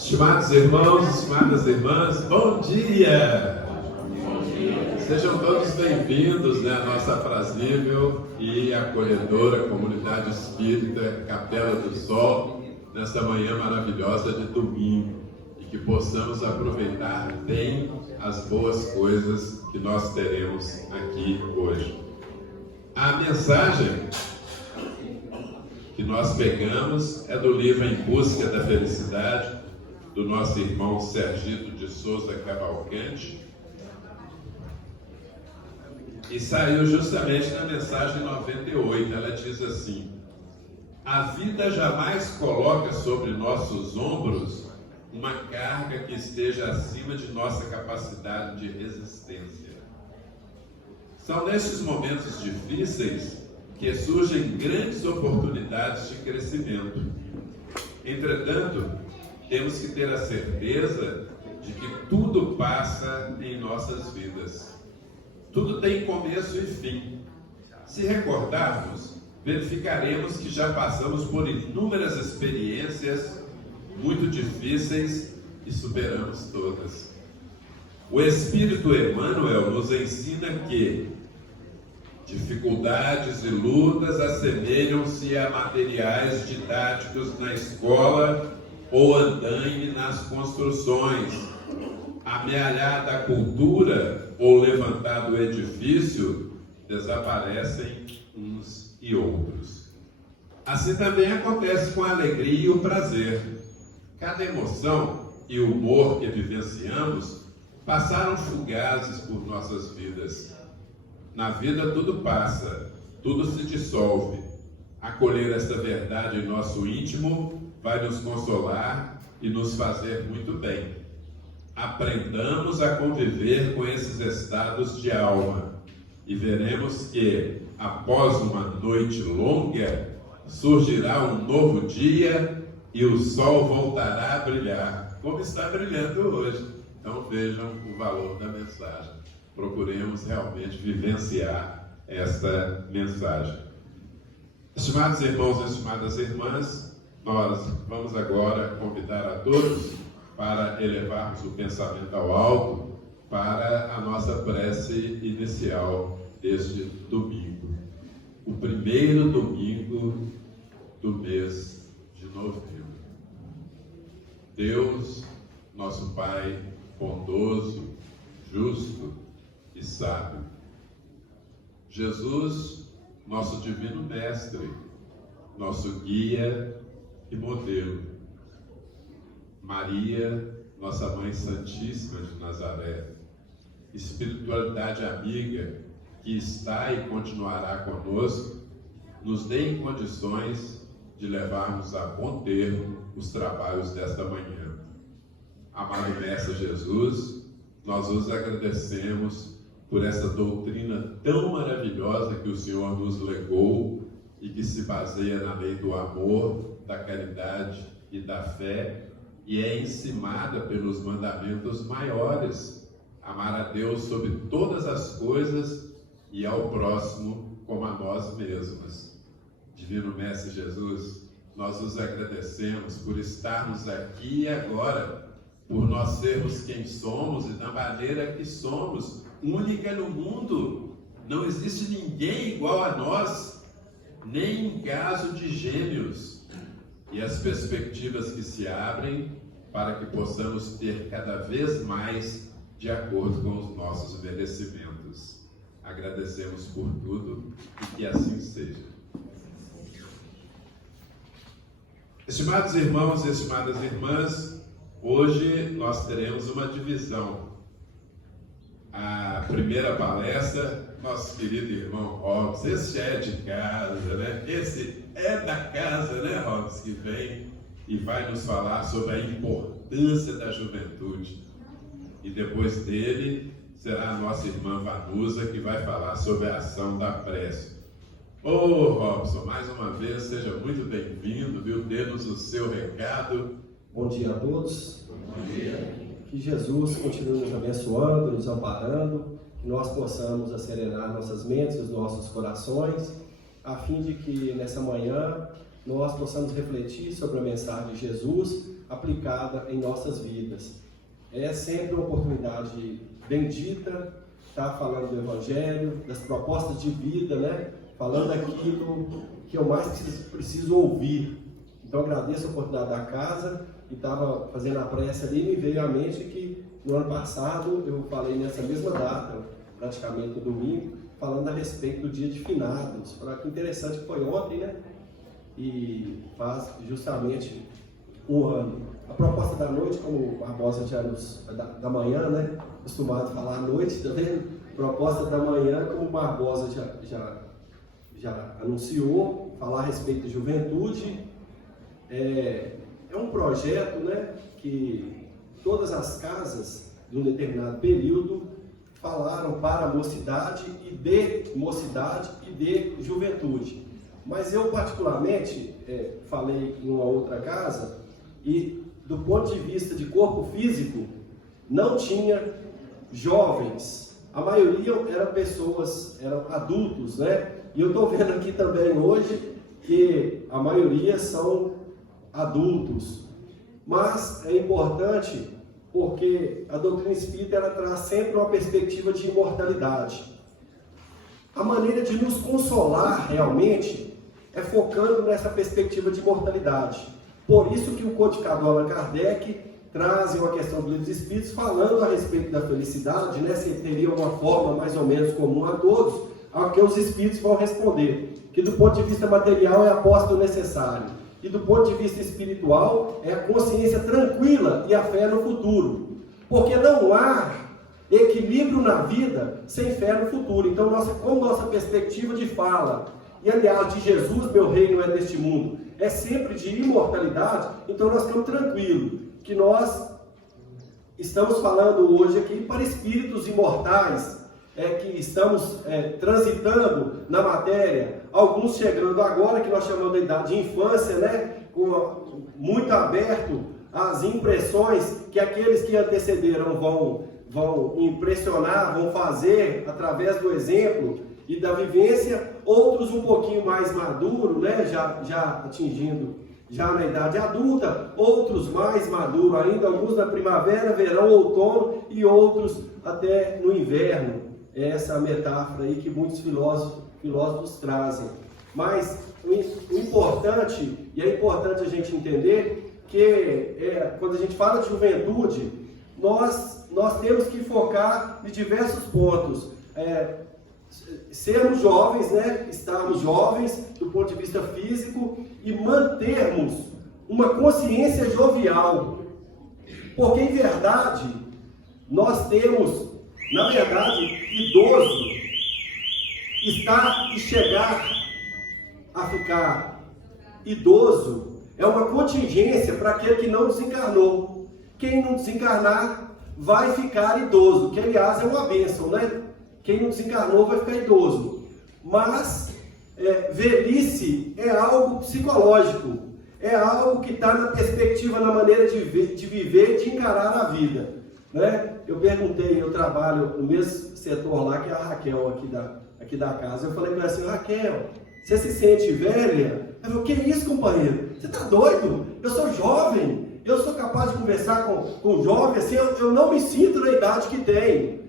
Estimados irmãos, estimadas irmãs, bom dia! Sejam todos bem-vindos à nossa aprazível e acolhedora comunidade espírita Capela do Sol, nessa manhã maravilhosa de domingo, e que possamos aproveitar bem as boas coisas que nós teremos aqui hoje. A mensagem que nós pegamos é do livro Em Busca da Felicidade, do nosso irmão Sergito de Souza Cavalcante, e saiu justamente na mensagem 98. Ela diz assim: a vida jamais coloca sobre nossos ombros uma carga que esteja acima de nossa capacidade de resistência. São nesses momentos difíceis que surgem grandes oportunidades de crescimento. Entretanto, temos que ter a certeza de que tudo passa em nossas vidas. Tudo tem começo e fim. Se recordarmos, verificaremos que já passamos por inúmeras experiências muito difíceis e superamos todas. O Espírito Emmanuel nos ensina que dificuldades e lutas assemelham-se a materiais didáticos na escola ou andaime nas construções. Amealhar da cultura ou levantar do edifício, desaparecem uns e outros. Assim também acontece com a alegria e o prazer. Cada emoção e humor que vivenciamos passaram fugazes por nossas vidas. Na vida tudo passa, tudo se dissolve. Acolher esta verdade em nosso íntimo vai nos consolar e nos fazer muito bem. Aprendamos a conviver com esses estados de alma e veremos que, após uma noite longa, surgirá um novo dia e o sol voltará a brilhar, como está brilhando hoje. Então vejam o valor da mensagem. Procuremos realmente vivenciar esta mensagem. Estimados irmãos e estimadas irmãs, nós vamos agora convidar a todos para elevarmos o pensamento ao alto para a nossa prece inicial deste domingo. O primeiro domingo do mês de novembro. Deus, nosso Pai bondoso, justo e sábio. Jesus, nosso divino mestre, nosso guia e modelo. Maria, nossa Mãe Santíssima de Nazaré, espiritualidade amiga que está e continuará conosco, nos deem condições de levarmos a bom termo os trabalhos desta manhã. Amado Mestre Jesus, nós os agradecemos por essa doutrina tão maravilhosa que o Senhor nos legou e que se baseia na lei do amor, da caridade e da fé, e é encimada pelos mandamentos maiores: amar a Deus sobre todas as coisas e ao próximo como a nós mesmos. Divino Mestre Jesus, nós os agradecemos por estarmos aqui e agora, por nós sermos quem somos e da maneira que somos, única no mundo. Não existe ninguém igual a nós, nem em caso de gêmeos. E as perspectivas que se abrem para que possamos ter cada vez mais de acordo com os nossos merecimentos. Agradecemos por tudo e que assim seja. Estimados irmãos e estimadas irmãs, hoje nós teremos uma divisão. A primeira palestra, nosso querido irmão Robson, esse já é de casa, né? Esse é da casa, né, Robson, que vem e vai nos falar sobre a importância da juventude. E depois dele será a nossa irmã Vanusa, que vai falar sobre a ação da prece. Ô Robson, mais uma vez, seja muito bem-vindo, viu? Dê-nos o seu recado. Bom dia a todos. Bom dia. Que Jesus continue nos abençoando, nos amparando, que nós possamos acerenar nossas mentes e os nossos corações, a fim de que nessa manhã nós possamos refletir sobre a mensagem de Jesus, aplicada em nossas vidas. É sempre uma oportunidade bendita estar falando do Evangelho, das propostas de vida, né? Falando aquilo que eu mais preciso ouvir. Então agradeço a oportunidade da casa e estava fazendo a prece ali e me veio à mente que no ano passado eu falei nessa mesma data, praticamente no domingo, falando a respeito do dia de finados. Olha que interessante que foi ontem, né? E faz justamente um ano. A proposta da noite, como o Barbosa já da manhã, né? Acostumado a falar à noite, tá vendo? Proposta da manhã, como o Barbosa já anunciou, falar a respeito de juventude. É um projeto, né, que todas as casas, de um determinado período, falaram para a mocidade e de juventude. Mas eu, particularmente, falei em uma outra casa e, do ponto de vista de corpo físico, não tinha jovens. A maioria eram adultos, né? E eu estou vendo aqui também hoje que a maioria são adultos. Mas é importante porque a doutrina espírita ela traz sempre uma perspectiva de imortalidade. A maneira de nos consolar realmente é focando nessa perspectiva de imortalidade. Por isso que o codificador Allan Kardec traz uma questão dos livros espíritos falando a respeito da felicidade, né? Se teria uma forma mais ou menos comum a todos, ao que os espíritos vão responder, que do ponto de vista material é a posse do necessário, e do ponto de vista espiritual é a consciência tranquila e a fé no futuro, porque não há equilíbrio na vida sem fé no futuro. Então, como nossa perspectiva de fala, e aliás de Jesus, meu reino não é deste mundo, é sempre de imortalidade, então nós ficamos tranquilos, que nós estamos falando hoje aqui para espíritos imortais, que estamos transitando na matéria, alguns chegando agora, que nós chamamos de idade de infância, né? Muito aberto às impressões que aqueles que antecederam vão impressionar, vão fazer através do exemplo e da vivência, outros um pouquinho mais maduros, né? já atingindo já na idade adulta, outros mais maduros ainda, alguns na primavera, verão, outono e outros até no inverno. Essa metáfora aí que muitos filósofos trazem. Mas o importante, e é importante a gente entender que quando a gente fala de juventude, nós temos que focar em diversos pontos. Sermos jovens, né? Estarmos jovens do ponto de vista físico e mantermos uma consciência jovial. Porque em verdade, nós temos, na verdade, idoso estar e chegar a ficar idoso é uma contingência para aquele que não desencarnou. Quem não desencarnar vai ficar idoso, que aliás é uma bênção, né? Quem não desencarnou vai ficar idoso. Mas velhice é algo psicológico, é algo que está na perspectiva, na maneira de viver e de encarar a vida, né? Eu perguntei, eu trabalho no mesmo setor lá que a Raquel aqui da casa. Eu falei para ela assim: Raquel, você se sente velha? Ela falou: que isso, companheiro? Você está doido? Eu sou jovem, eu sou capaz de conversar com jovem, assim, eu não me sinto na idade que tenho.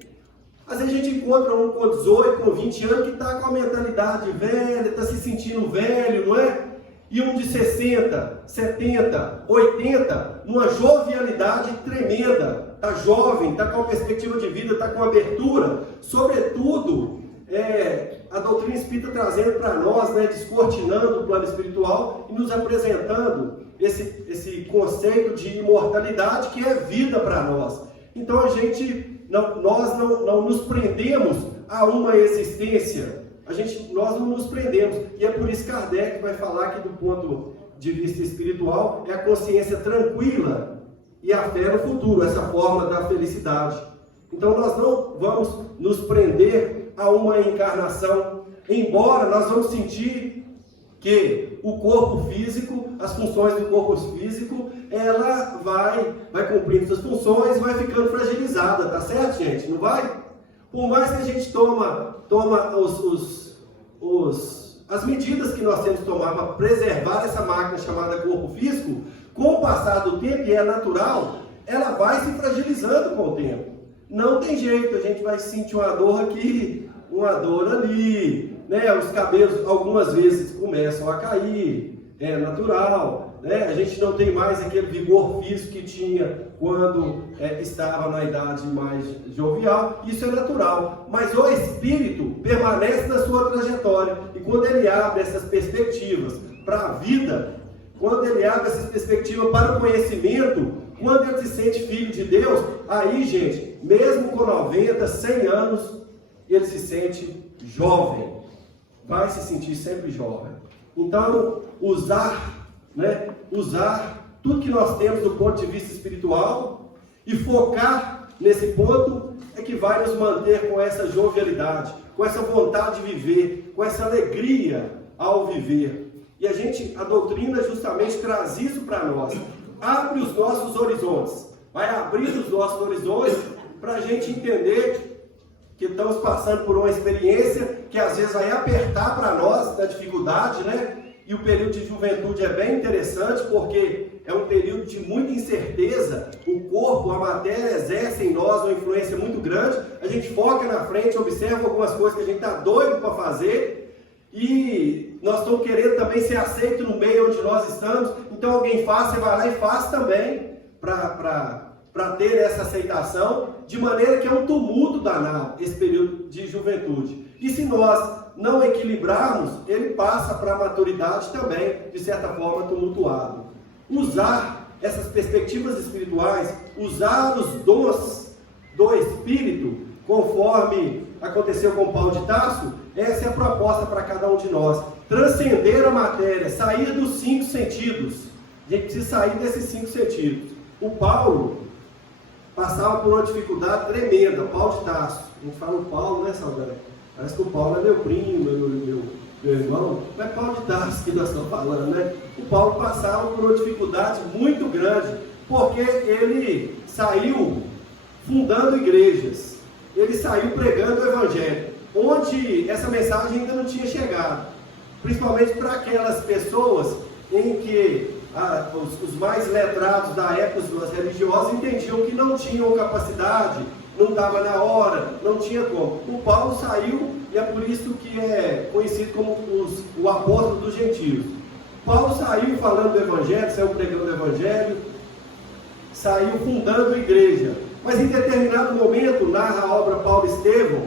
Às vezes a gente encontra um com 18, com 20 anos que está com a mentalidade velha, está se sentindo velho, não é? E um de 60, 70, 80, numa jovialidade tremenda. Está jovem, está com uma perspectiva de vida, está com abertura. Sobretudo, a doutrina espírita trazendo para nós, né, descortinando o plano espiritual e nos apresentando esse conceito de imortalidade que é vida para nós. Então nós não nos prendemos a uma existência, nós não nos prendemos, e é por isso que Kardec vai falar que do ponto de vista espiritual é a consciência tranquila e a fé no futuro, essa forma da felicidade. Então nós não vamos nos prender a uma encarnação, embora nós vamos sentir que o corpo físico, as funções do corpo físico, ela vai cumprindo suas funções e vai ficando fragilizada, tá certo, gente? Não vai? Por mais que a gente toma as medidas que nós temos que tomar para preservar essa máquina chamada corpo físico, com o passar do tempo, e é natural, ela vai se fragilizando com o tempo. Não tem jeito, a gente vai sentir uma dor aqui, uma dor ali, né? Os cabelos algumas vezes começam a cair, é natural, né? A gente não tem mais aquele vigor físico que tinha quando estava na idade mais jovial, isso é natural, mas o espírito permanece na sua trajetória, e quando ele abre essas perspectivas para a vida, quando ele abre essas perspectivas para o conhecimento, quando ele se sente filho de Deus, aí, gente, mesmo com 90, 100 anos, ele se sente jovem, vai se sentir sempre jovem. Então, usar tudo que nós temos do ponto de vista espiritual e focar nesse ponto é que vai nos manter com essa jovialidade, com essa vontade de viver, com essa alegria ao viver. E a doutrina justamente traz isso para nós. Abre os nossos horizontes, vai abrir os nossos horizontes para a gente entender que estamos passando por uma experiência que às vezes vai apertar para nós da dificuldade, né? E o período de juventude é bem interessante porque é um período de muita incerteza. O corpo, a matéria exerce em nós uma influência muito grande. A gente foca na frente, observa algumas coisas que a gente está doido para fazer e nós estamos querendo também ser aceito no meio onde nós estamos. Então alguém faz, você vai lá e faz também para ter essa aceitação, de maneira que é um tumulto danado esse período de juventude. E se nós não equilibrarmos, ele passa para a maturidade também, de certa forma, tumultuado. Usar essas perspectivas espirituais, usar os dons do Espírito, conforme aconteceu com Paulo de Tarso, essa é a proposta para cada um de nós. Transcender a matéria, sair dos 5 sentidos. A gente precisa sair desses 5 sentidos. O Paulo passava por uma dificuldade tremenda, Paulo de Tarso. A gente fala o Paulo, né, Saldanha? Parece que o Paulo é meu primo, meu irmão. Não é Paulo de Tarso que nós estamos falando, né? O Paulo passava por uma dificuldade muito grande, porque ele saiu fundando igrejas. Ele saiu pregando o Evangelho, onde essa mensagem ainda não tinha chegado. Principalmente para aquelas pessoas em que os mais letrados da época, os religiosos, entendiam que não tinham capacidade, não estava na hora, não tinha como. O Paulo saiu, e é por isso que é conhecido como o apóstolo dos gentios. Paulo saiu falando do Evangelho, saiu pregando o Evangelho, saiu fundando a igreja. Mas em determinado momento, narra a obra Paulo Estevão,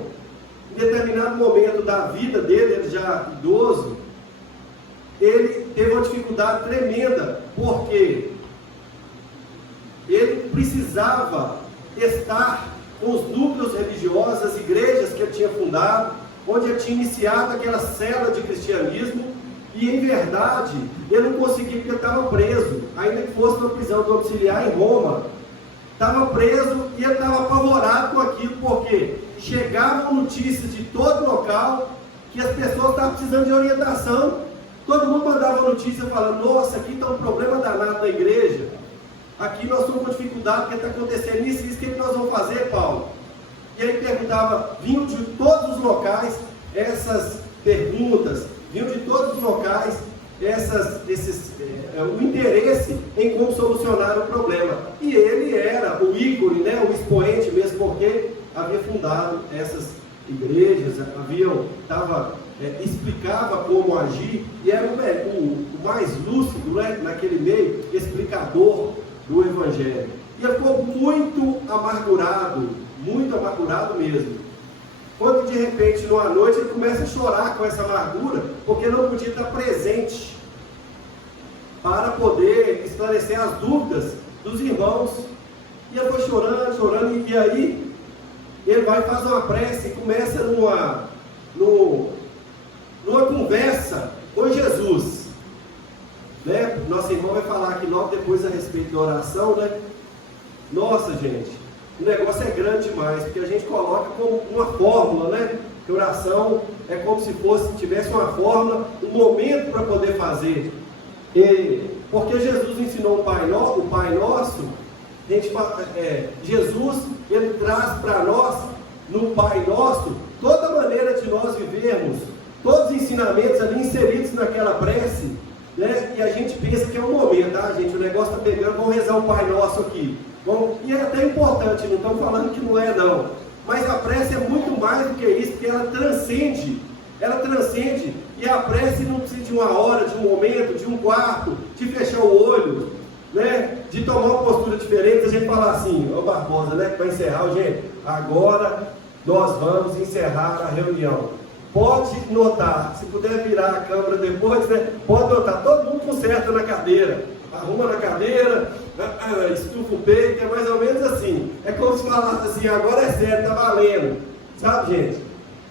em determinado momento da vida dele, ele já idoso, ele teve uma dificuldade tremenda, porque ele precisava estar com os núcleos religiosos, as igrejas que ele tinha fundado, onde ele tinha iniciado aquela célula de cristianismo, e em verdade, ele não conseguia porque ele estava preso, ainda que fosse uma prisão domiciliar em Roma, estava preso e ele estava apavorado com aquilo, porque chegavam notícias de todo local que as pessoas estavam precisando de orientação. Todo mundo mandava notícia falando: nossa, aqui está um problema danado na igreja, aqui nós estamos com dificuldade, porque está acontecendo isso, o que nós vamos fazer, Paulo? E aí perguntava, vinham de todos os locais essas perguntas, vinham de todos os locais o interesse em como solucionar o problema. E ele era o ícone, né, o expoente mesmo, porque havia fundado essas igrejas, explicava como agir, e era o mais lúcido, né, naquele meio, explicador do Evangelho. E ele ficou muito amargurado mesmo. Quando de repente, numa noite, ele começa a chorar com essa amargura, porque não podia estar presente para poder esclarecer as dúvidas dos irmãos. E ele foi chorando, e aí ele vai fazer uma prece e começa numa conversa com Jesus, né? Nosso irmão vai falar aqui logo depois a respeito da oração, né? Nossa, gente, o negócio é grande demais, porque a gente coloca como uma fórmula, né? Que oração é como se tivesse uma fórmula, um momento para poder fazer. Porque Jesus ensinou o Pai Nosso, Jesus, ele traz para nós, no Pai Nosso, toda a maneira de nós vivermos, todos os ensinamentos ali inseridos naquela prece, né? E a gente pensa que é um momento, tá, gente? O negócio está pegando, vamos rezar o Pai Nosso aqui. E é até importante, não estamos falando que não é, não. Mas a prece é muito mais do que isso, porque ela transcende. E a prece não precisa de uma hora, de um momento, de um quarto, de fechar o olho, né? De tomar uma postura diferente, a gente falar assim, ô Barbosa, né? Para encerrar, gente, agora nós vamos encerrar a reunião. Pode notar, se puder virar a câmera depois, né? Pode notar, todo mundo conserta na cadeira, arruma na cadeira, estufa o peito, é mais ou menos assim. É como se falasse assim, agora é sério, tá valendo, sabe, gente?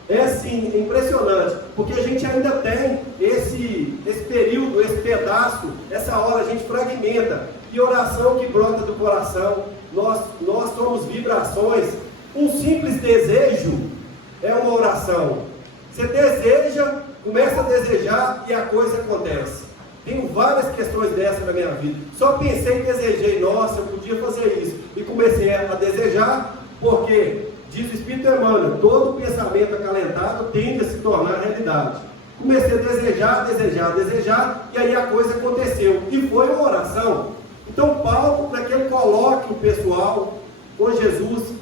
É assim, é impressionante, porque a gente ainda tem esse período, esse pedaço, essa hora a gente fragmenta, e oração que brota do coração, nós somos vibrações, um simples desejo é uma oração, você deseja, começa a desejar e a coisa acontece. Tenho várias questões dessas na minha vida, só pensei e desejei, nossa, eu podia fazer isso, e comecei a desejar, porque diz o Espírito Emmanuel, todo pensamento acalentado tende a se tornar realidade. Comecei a desejar, e aí a coisa aconteceu. E foi uma oração. Então Paulo, para que ele coloque o pessoal com Jesus,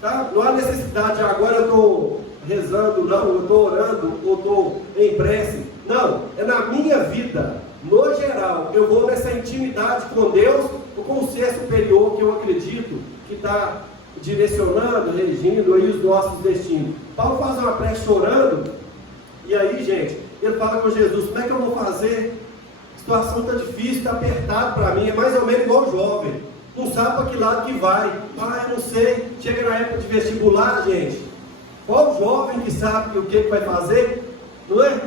tá? Não há necessidade, agora eu estou rezando, não, eu estou orando, ou estou em prece. Não, é na minha vida, no geral, eu vou nessa intimidade com Deus, ou com o ser superior que eu acredito, que está direcionando, regindo aí os nossos destinos. Paulo faz uma prece chorando, e aí, gente, ele fala com Jesus, como é que eu vou fazer? A situação está difícil, está apertado para mim, é mais ou menos igual o jovem, não sabe para que lado que vai, eu não sei, chega na época de vestibular, gente, qual jovem que sabe o que vai fazer, não é?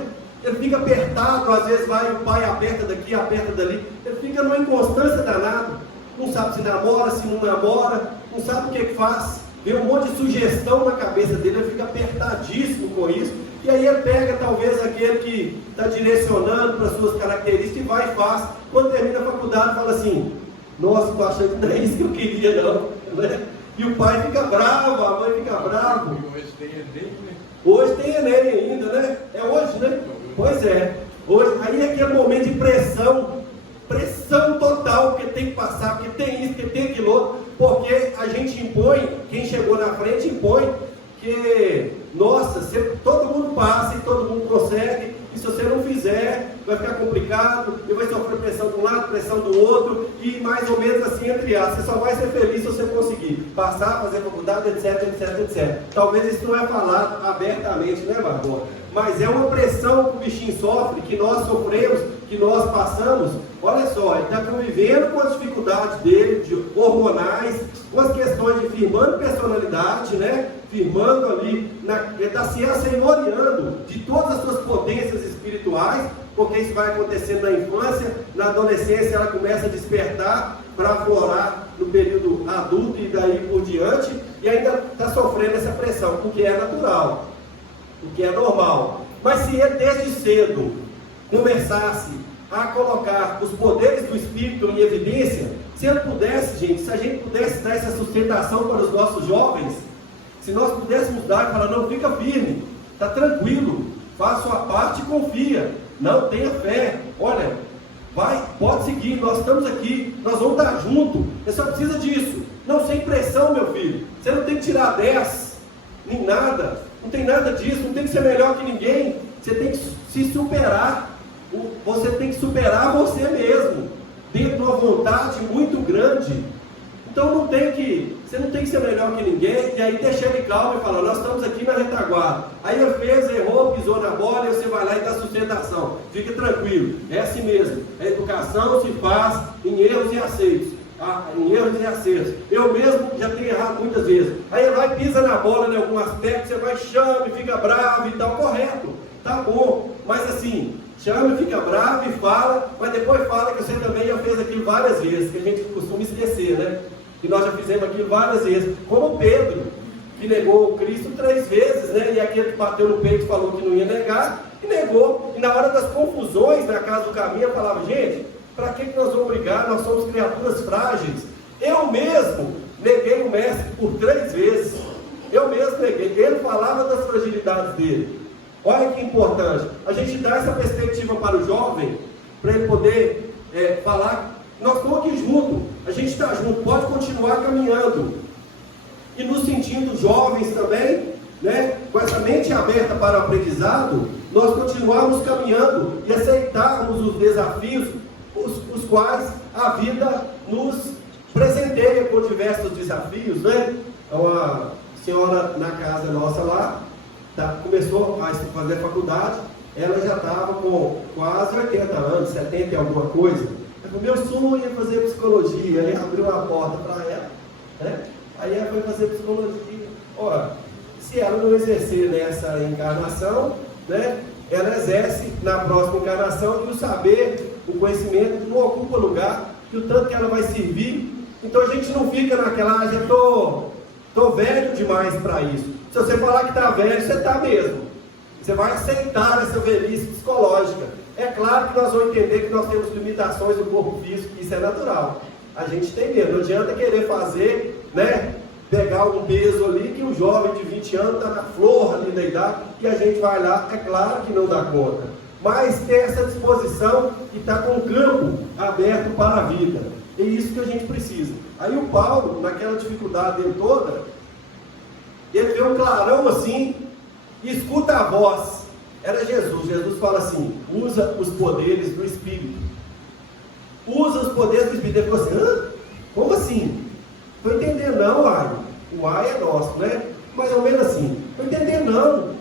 Ele fica apertado, às vezes vai, o pai aperta daqui, aperta dali, ele fica numa inconstância danada, não sabe se namora, se não namora, não sabe o que faz, vem um monte de sugestão na cabeça dele, ele fica apertadíssimo com isso, e aí ele pega talvez aquele que está direcionando para suas características e vai e faz, quando termina a faculdade fala assim, nossa, estou achando que não é isso que eu queria não, né? E o pai fica bravo, a mãe fica brava. Hoje tem Enem, né? Hoje tem Enem ainda, né? É hoje, né? Pois é, hoje, aí é aquele momento de pressão total, porque tem que passar, porque tem isso, porque tem aquilo outro, porque a gente impõe, quem chegou na frente impõe, que, nossa, todo mundo passa e todo mundo consegue, e se você não fizer, vai ficar complicado, e vai sofrer pressão de um lado, pressão do outro, e mais ou menos assim, entre aspas, você só vai ser feliz se você conseguir passar, fazer faculdade, etc. Talvez isso não é falado abertamente, né, Barbosa? Mas é uma pressão que o bichinho sofre, que nós sofremos, que nós passamos. Olha só, ele está convivendo com as dificuldades dele, de hormonais, com as questões de firmando personalidade, né? Firmando ali, ele está se assenhoreando de todas as suas potências espirituais, porque isso vai acontecendo na infância, na adolescência ela começa a despertar para aflorar no período adulto e daí por diante, e ainda está sofrendo essa pressão, o que é natural, o que é normal. Mas se ele desde cedo começasse a colocar os poderes do Espírito em evidência, se ele pudesse, gente, se a gente pudesse dar essa sustentação para os nossos jovens, se nós pudéssemos dar e falar, não, fica firme, está tranquilo, faça a sua parte e confia, não, tenha fé, olha, vai, pode seguir, nós estamos aqui, nós vamos estar juntos, você só precisa disso, não, sem pressão, meu filho, você não tem que tirar 10, nem nada, não tem nada disso, não tem que ser melhor que ninguém, você tem que se superar, você tem que superar você mesmo, dentro de uma vontade muito grande. Então você não tem que ser melhor que ninguém, e aí deixa ele calmo e fala, nós estamos aqui na retaguarda. Aí ele fez, errou, pisou na bola, e você vai lá e dá sustentação. Fica tranquilo, é assim mesmo. A educação se faz em erros e acertos. Em erros e acertos. Eu mesmo já tenho errado muitas vezes. Aí ele vai, pisa na bola em algum aspecto, você vai, chama, fica bravo e tal, correto, tá bom. Mas assim, chama, fica bravo e fala, mas depois fala que você também já fez aquilo várias vezes, que a gente costuma esquecer, né? Que nós já fizemos aquilo várias vezes, como Pedro, que negou o Cristo 3 vezes, né? E aquele que bateu no peito falou que não ia negar, e negou. E na hora das confusões na casa do caminho, eu falava, gente, para que nós vamos brigar? Nós somos criaturas frágeis. Eu mesmo neguei o mestre por 3 vezes. Eu mesmo neguei. Ele falava das fragilidades dele. Olha que importante, a gente dá essa perspectiva para o jovem, para ele poder falar. Nós estamos aqui juntos, a gente está junto, pode continuar caminhando. E nos sentindo jovens também, né, com essa mente aberta para o aprendizado, nós continuarmos caminhando e aceitarmos os desafios, os quais a vida nos presenteia com diversos desafios, né? Uma senhora na casa nossa lá, começou a fazer faculdade, ela já estava com quase 80 anos, 70 e alguma coisa. Ela falou, meu sonho é fazer psicologia. Aí abriu a porta para ela, né? Aí ela foi fazer psicologia. Ora, se ela não exercer nessa encarnação, né, ela exerce na próxima encarnação, e o saber, o conhecimento não ocupa lugar, e o tanto que ela vai servir. Então a gente não fica naquela, já estou velho demais para isso. Se você falar que está velho, você está mesmo. Você vai aceitar essa velhice psicológica. É claro que nós vamos entender que nós temos limitações no corpo físico, isso é natural. A gente tem medo, não adianta querer fazer, né, pegar um peso ali que o jovem de 20 anos está na flor ali da idade, e a gente vai lá, é claro que não dá conta. Mas ter essa disposição e estar com o campo aberto para a vida. É isso que a gente precisa. Aí o Paulo, naquela dificuldade dele toda, ele vê um clarão assim, e escuta a voz. Era Jesus. Jesus fala assim, usa os poderes do Espírito. Usa os poderes do Espírito. Ele falou assim, hã? Como assim? Estou entendendo não, Ai. O ai é nosso, né? Mais ou menos assim. Estou entendendo não.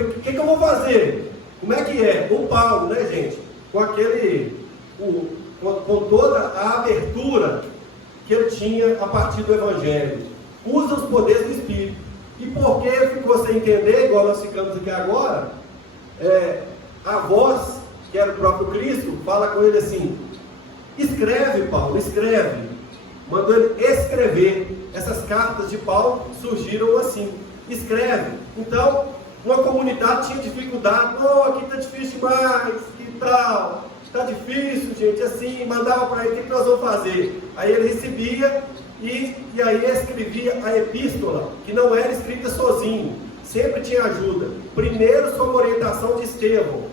O que eu vou fazer? Como é que é? O Paulo, né, gente? Com toda a abertura que ele tinha a partir do Evangelho. Usa os poderes do Espírito. E por que ficou sem entender, igual nós ficamos aqui agora, a voz, que era o próprio Cristo, fala com ele assim, escreve, Paulo, escreve. Mandou ele escrever. Essas cartas de Paulo surgiram assim, escreve. Então, uma comunidade tinha dificuldade, aqui está difícil demais, e tal, está difícil, gente, assim, mandava para ele, o que nós vamos fazer? Aí ele recebia, e aí escrevia a epístola, que não era escrita sozinho, sempre tinha ajuda. Primeiro, sob orientação de Estevão,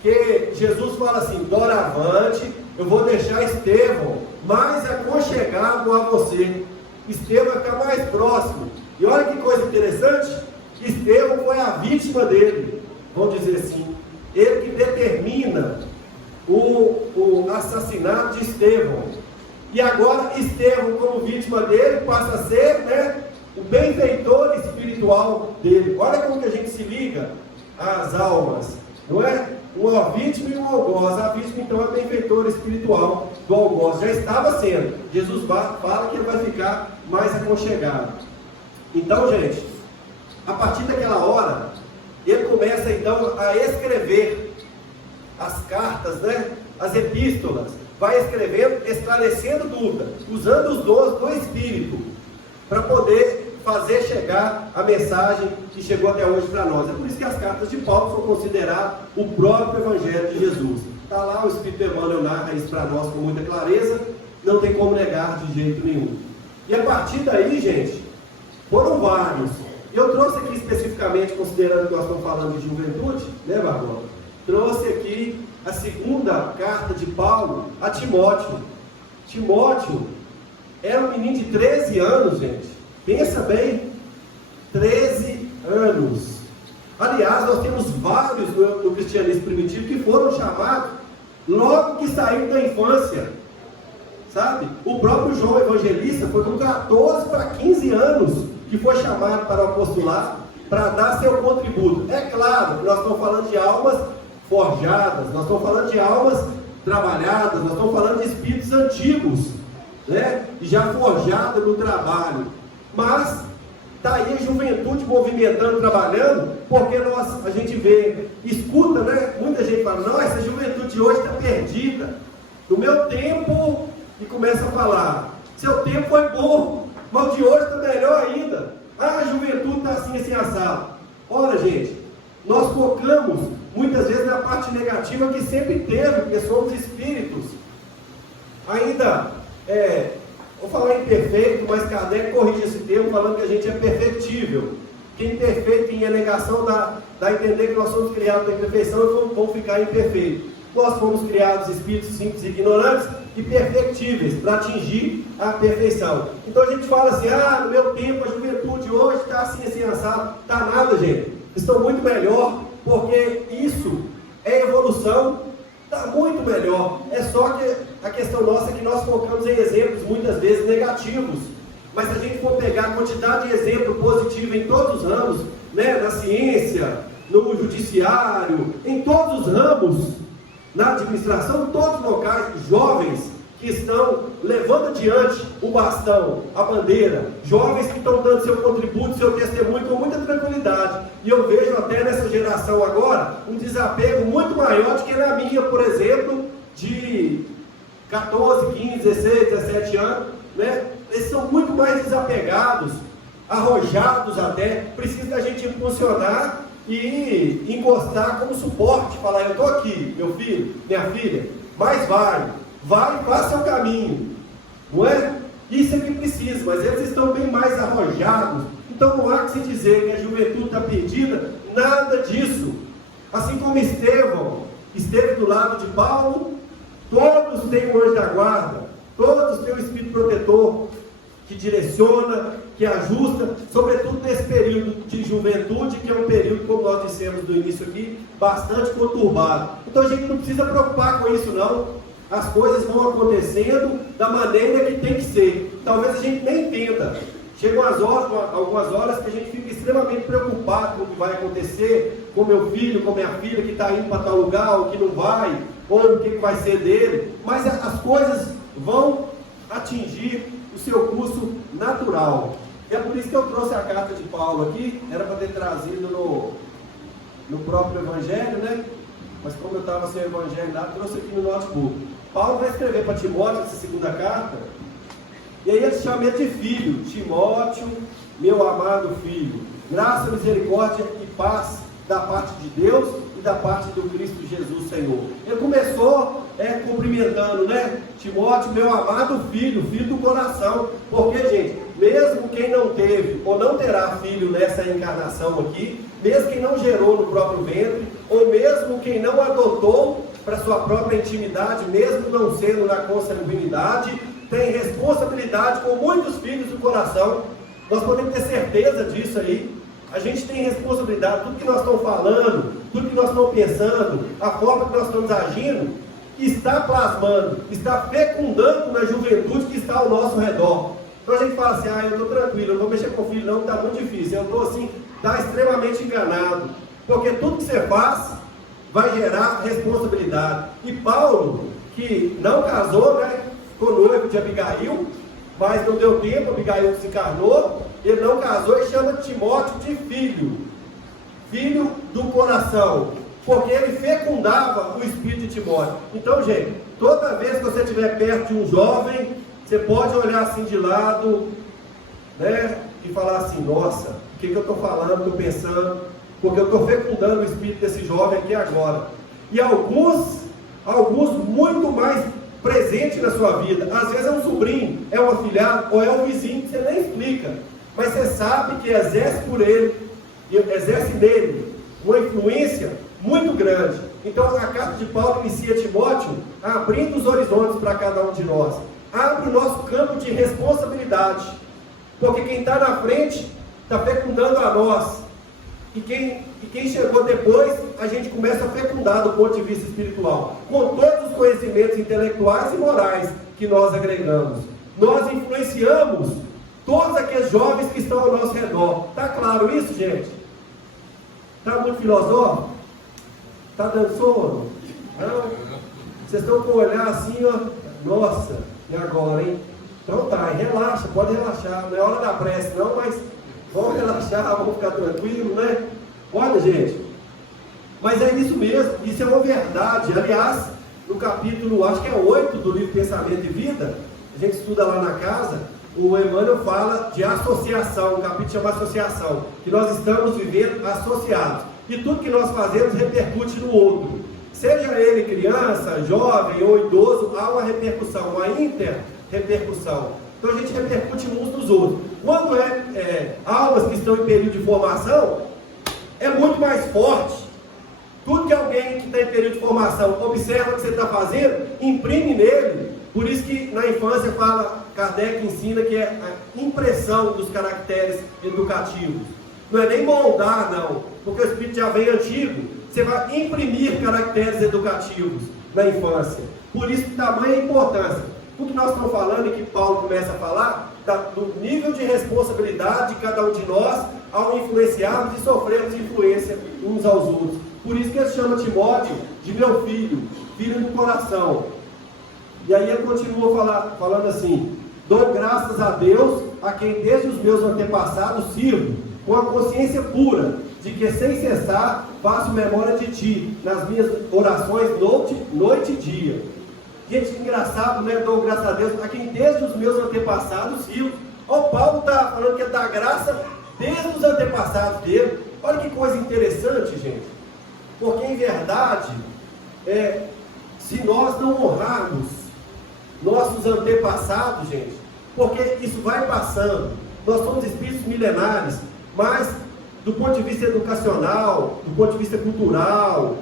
que Jesus fala assim, doravante, eu vou deixar Estevão mais aconchegado a você. Estevão vai ficar mais próximo. E olha que coisa interessante, Estevão foi a vítima dele, vamos dizer assim, ele que determina o assassinato de Estevão. E agora Estevão, como vítima dele, passa a ser, né, o benfeitor espiritual dele. Olha como que a gente se liga às almas, não é? Uma vítima e um algoz. A vítima então é benfeitor espiritual do algoz. Já estava sendo. Jesus fala que ele vai ficar mais aconchegado. Então, gente, a partir daquela hora, ele começa então a escrever as cartas, né? As epístolas. Vai escrevendo, esclarecendo dúvida, usando os dons do Espírito, para poder fazer chegar a mensagem que chegou até hoje para nós. É por isso que as cartas de Paulo são consideradas o próprio Evangelho de Jesus. Está lá, o Espírito Emmanuel narra isso para nós com muita clareza, não tem como negar de jeito nenhum. E a partir daí, gente, foram vários. E eu trouxe aqui especificamente, considerando que nós estamos falando de juventude, né, Bárbara? Trouxe aqui a segunda carta de Paulo a Timóteo. Timóteo era um menino de 13 anos, gente. Pensa bem, 13 anos. Aliás, nós temos vários no cristianismo primitivo que foram chamados logo que saíram da infância. Sabe? O próprio João Evangelista foi com 14 para 15 anos que foi chamado para o apostolado para dar seu contributo. É claro que nós estamos falando de almas forjadas, nós estamos falando de almas trabalhadas, nós estamos falando de espíritos antigos, né? Já forjados no trabalho. Mas está aí a juventude movimentando, trabalhando, porque a gente vê, escuta, né? Muita gente fala, não, essa juventude de hoje está perdida. No meu tempo, e começa a falar, seu tempo foi bom, mas o de hoje está melhor ainda. A juventude está assim assado. Olha, gente, nós focamos muitas vezes na parte negativa que sempre teve, porque somos espíritos. Ainda, vou falar imperfeito, mas Kardec corrige esse termo falando que a gente é perfectível. Que imperfeito em negação dá a entender que nós somos criados para a imperfeição e vamos ficar imperfeitos. Nós fomos criados espíritos simples e ignorantes e perfectíveis para atingir a perfeição. Então a gente fala assim, no meu tempo a juventude hoje está assim, assim, assado. Está nada, gente. Estão muito melhor, porque isso é evolução, está muito melhor. É só que a questão nossa é que nós focamos em exemplos muitas vezes negativos. Mas se a gente for pegar a quantidade de exemplo positivo em todos os ramos, né, na ciência, no judiciário, em todos os ramos, na administração, todos os locais, jovens que estão levando adiante o bastão, a bandeira, jovens que estão dando seu contributo, seu testemunho com muita tranquilidade. E eu vejo até nessa geração agora um desapego muito maior do que na minha, por exemplo, de 14, 15, 16, 17 anos, né? Eles são muito mais desapegados, arrojados até, precisa da gente impulsionar e encostar como suporte, falar, eu estou aqui, meu filho, minha filha, mas vai, faça o caminho, não é? Isso é que precisa, mas eles estão bem mais arrojados, então não há que se dizer que a juventude está perdida, nada disso. Assim como Estevão esteve do lado de Paulo, todos têm um anjo da guarda, todos têm um espírito protetor, que direciona, que ajusta, sobretudo nesse período de juventude, que é um período, como nós dissemos no início aqui, bastante conturbado. Então a gente não precisa preocupar com isso não, as coisas vão acontecendo da maneira que tem que ser. Talvez a gente nem entenda, chegam algumas horas que a gente fica extremamente preocupado com o que vai acontecer, com meu filho, com minha filha, que está indo para tal lugar, ou que não vai, ou o que vai ser dele, mas as coisas vão atingir o seu curso natural. E é por isso que eu trouxe a carta de Paulo aqui, era para ter trazido no próprio Evangelho, né? Mas como eu estava sem o Evangelho lá, trouxe aqui no notebook. Paulo vai escrever para Timóteo essa segunda carta, e aí ele chama ele de filho, Timóteo, meu amado filho, graça, misericórdia e paz da parte de Deus e da parte do Cristo Jesus Senhor. Ele começou cumprimentando, né? Timóteo, meu amado filho, filho do coração. Porque, gente, mesmo quem não teve ou não terá filho nessa encarnação aqui, mesmo quem não gerou no próprio ventre, ou mesmo quem não adotou para sua própria intimidade, mesmo não sendo na consanguinidade, tem responsabilidade com muitos filhos do coração. Nós podemos ter certeza disso aí. A gente tem responsabilidade, tudo que nós estamos falando, tudo que nós estamos pensando, a forma que nós estamos agindo, está plasmando, está fecundando na juventude que está ao nosso redor. Então a gente fala assim, eu estou tranquilo, eu não vou mexer com o filho não, está muito difícil, eu estou assim, está extremamente enganado, porque tudo que você faz vai gerar responsabilidade. E Paulo, que não casou, né, ficou noivo de Abigail, mas não deu tempo, Abigail desencarnou, ele não casou e chama Timóteo de filho, filho do coração, porque ele fecundava o espírito de Timóteo. Então, gente, toda vez que você estiver perto de um jovem, você pode olhar assim de lado, né, e falar assim, nossa, o que eu estou falando, estou pensando, porque eu estou fecundando o espírito desse jovem aqui agora. E alguns muito mais presente na sua vida, às vezes é um sobrinho, é um afilhado, ou é um vizinho que você nem explica, mas você sabe que exerce por ele, exerce nele uma influência muito grande. Então a carta de Paulo inicia Timóteo abrindo os horizontes para cada um de nós, abre o nosso campo de responsabilidade, porque quem está na frente está fecundando a nós, e quem chegou depois, a gente começa a fecundar do ponto de vista espiritual, com todos os conhecimentos intelectuais e morais que nós agregamos. Nós influenciamos todos aqueles jovens que estão ao nosso redor. Está claro isso, gente? Está muito filosófico? Está dando sono? Não? Vocês estão com o olhar assim, ó, nossa, e agora, hein? Então tá, relaxa, pode relaxar, não é hora da prece não, mas vamos relaxar, vamos ficar tranquilos, né? Olha, gente, mas é isso mesmo, isso é uma verdade. Aliás, no capítulo, acho que é 8 do livro Pensamento e Vida, a gente estuda lá na casa, o Emmanuel fala de associação, o capítulo chama associação, que nós estamos vivendo associados, e tudo que nós fazemos repercute no outro, seja ele criança, jovem ou idoso, há uma repercussão, uma inter-repercussão. Então a gente repercute uns nos outros. Quando almas que estão em período de formação, é muito mais forte. Tudo que alguém que está está em período de formação, observa o que você está fazendo, imprime nele. Por isso que na infância Kardec ensina que é a impressão dos caracteres educativos. Não é nem moldar, não, porque o espírito já vem antigo. Você vai imprimir caracteres educativos na infância. Por isso que tamanha importância. O que nós estamos falando e que Paulo começa a falar, do nível de responsabilidade de cada um de nós ao influenciarmos e sofrermos influência uns aos outros. Por isso que ele chama Timóteo de meu filho, filho do coração. E aí ele continua falando assim: dou graças a Deus, a quem desde os meus antepassados sirvo, com a consciência pura, de que sem cessar faço memória de ti, nas minhas orações noite e dia. Gente, engraçado, né? Dou graças a Deus, a quem desde os meus antepassados sirvo. Olha, o Paulo está falando que ele dá graça desde os antepassados dele. Olha que coisa interessante, gente. Porque em verdade, se nós não honrarmos nossos antepassados, gente, porque isso vai passando, nós somos espíritos milenares, mas do ponto de vista educacional, do ponto de vista cultural,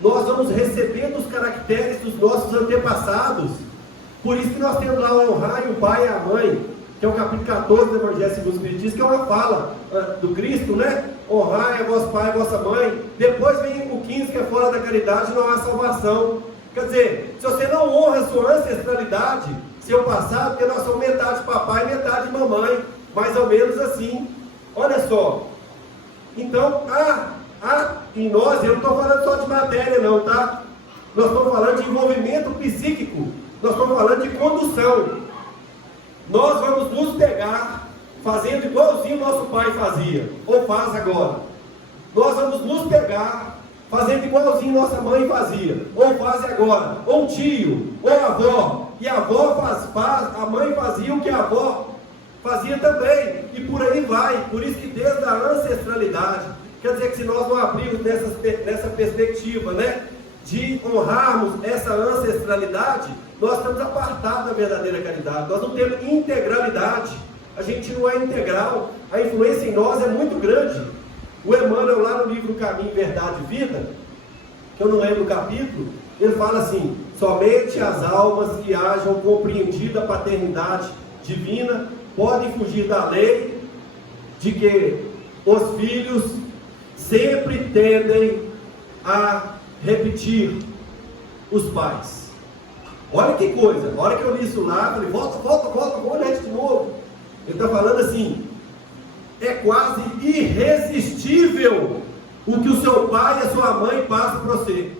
nós vamos recebendo os caracteres dos nossos antepassados. Por isso que nós temos lá o honrar o pai e a mãe, que é o capítulo 14 do Evangelho segundo o Espiritismo, que é uma fala do Cristo, né? Honrar é vosso pai e vossa mãe. Depois vem o 15, que é fora da caridade, não há salvação. Quer dizer, se você não honra a sua ancestralidade, seu passado, porque nós somos metade papai e metade mamãe, mais ou menos assim. Olha só. Então, em nós, eu não estou falando só de matéria não, tá? Nós estamos falando de envolvimento psíquico, nós estamos falando de condução. Nós vamos nos pegar fazendo igualzinho nosso pai fazia, ou faz agora. Nós vamos nos pegar fazendo igualzinho nossa mãe fazia, ou faz agora, ou tio, ou avó. E a avó a mãe fazia o que a avó fazia também, e por aí vai. Por isso que desde a ancestralidade, quer dizer que se nós não abrirmos nessa perspectiva, né, de honrarmos essa ancestralidade, nós estamos apartados da verdadeira caridade, nós não temos integralidade, a gente não é integral, a influência em nós é muito grande. O Emmanuel, lá no livro Caminho, Verdade e Vida, que eu não lembro o capítulo, ele fala assim: somente as almas que hajam compreendido a paternidade divina podem fugir da lei de que os filhos sempre tendem a repetir os pais. Olha que coisa, a hora que eu li isso lá, eu falei, volta, vou olhar isso de novo. Ele está falando assim: é quase irresistível o que o seu pai e a sua mãe passam para você.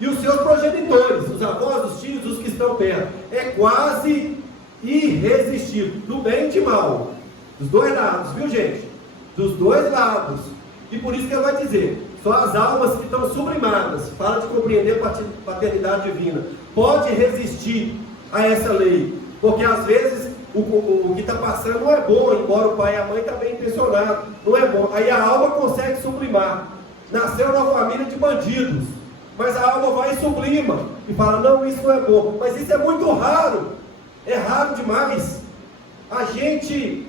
E os seus progenitores, os avós, os tios, os que estão perto. É quase irresistível, do bem e de mal. Dos dois lados, viu, gente? Dos dois lados. E por isso que ele vai dizer: só as almas que estão sublimadas, fala de compreender a paternidade divina, pode resistir a essa lei. Porque às vezes o que está passando não é bom, embora o pai e a mãe estão bem intencionados, não é bom. Aí a alma consegue sublimar. Nasceu na família de bandidos, mas a alma vai e sublima e fala: não, isso não é bom. Mas isso é muito raro, é raro demais.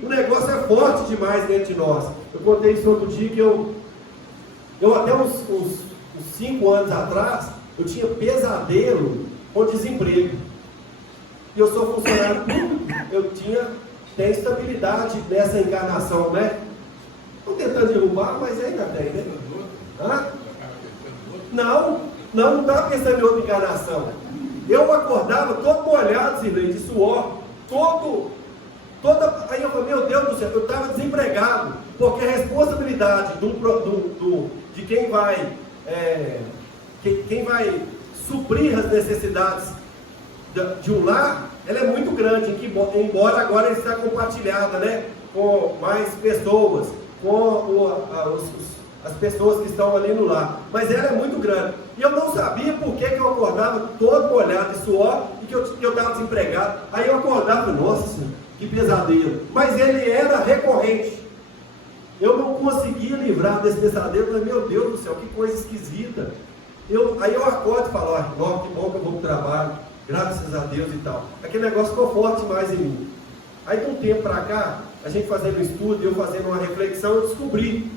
O negócio é forte demais dentro de nós. Eu contei isso outro dia, que eu até uns 5 anos atrás, eu tinha pesadelo com desemprego. E eu sou funcionário público, eu tenho estabilidade nessa encarnação, né? Estou tentando derrubar, mas ainda tem, né? Hã? Não estava pensando em outra encarnação. Eu acordava todo molhado, Zilei, de suor, aí eu falei: meu Deus do céu, eu estava desempregado, porque a responsabilidade de quem vai suprir as necessidades de um lar, ela é muito grande, embora agora ele está compartilhada, né, com mais pessoas, com as pessoas que estão ali no lar, mas ela é muito grande. E eu não sabia por que eu acordava todo molhado de suor e que eu estava desempregado. Aí eu acordava: nossa senhora, que pesadelo. Mas ele era recorrente. Eu não conseguia livrar desse pesadelo, mas meu Deus do céu, que coisa esquisita. Aí eu acordo e falo: que bom que eu vou para o trabalho, graças a Deus e tal. Aquele negócio ficou forte mais em mim. Aí de um tempo para cá, a gente fazendo um estudo, eu fazendo uma reflexão, eu descobri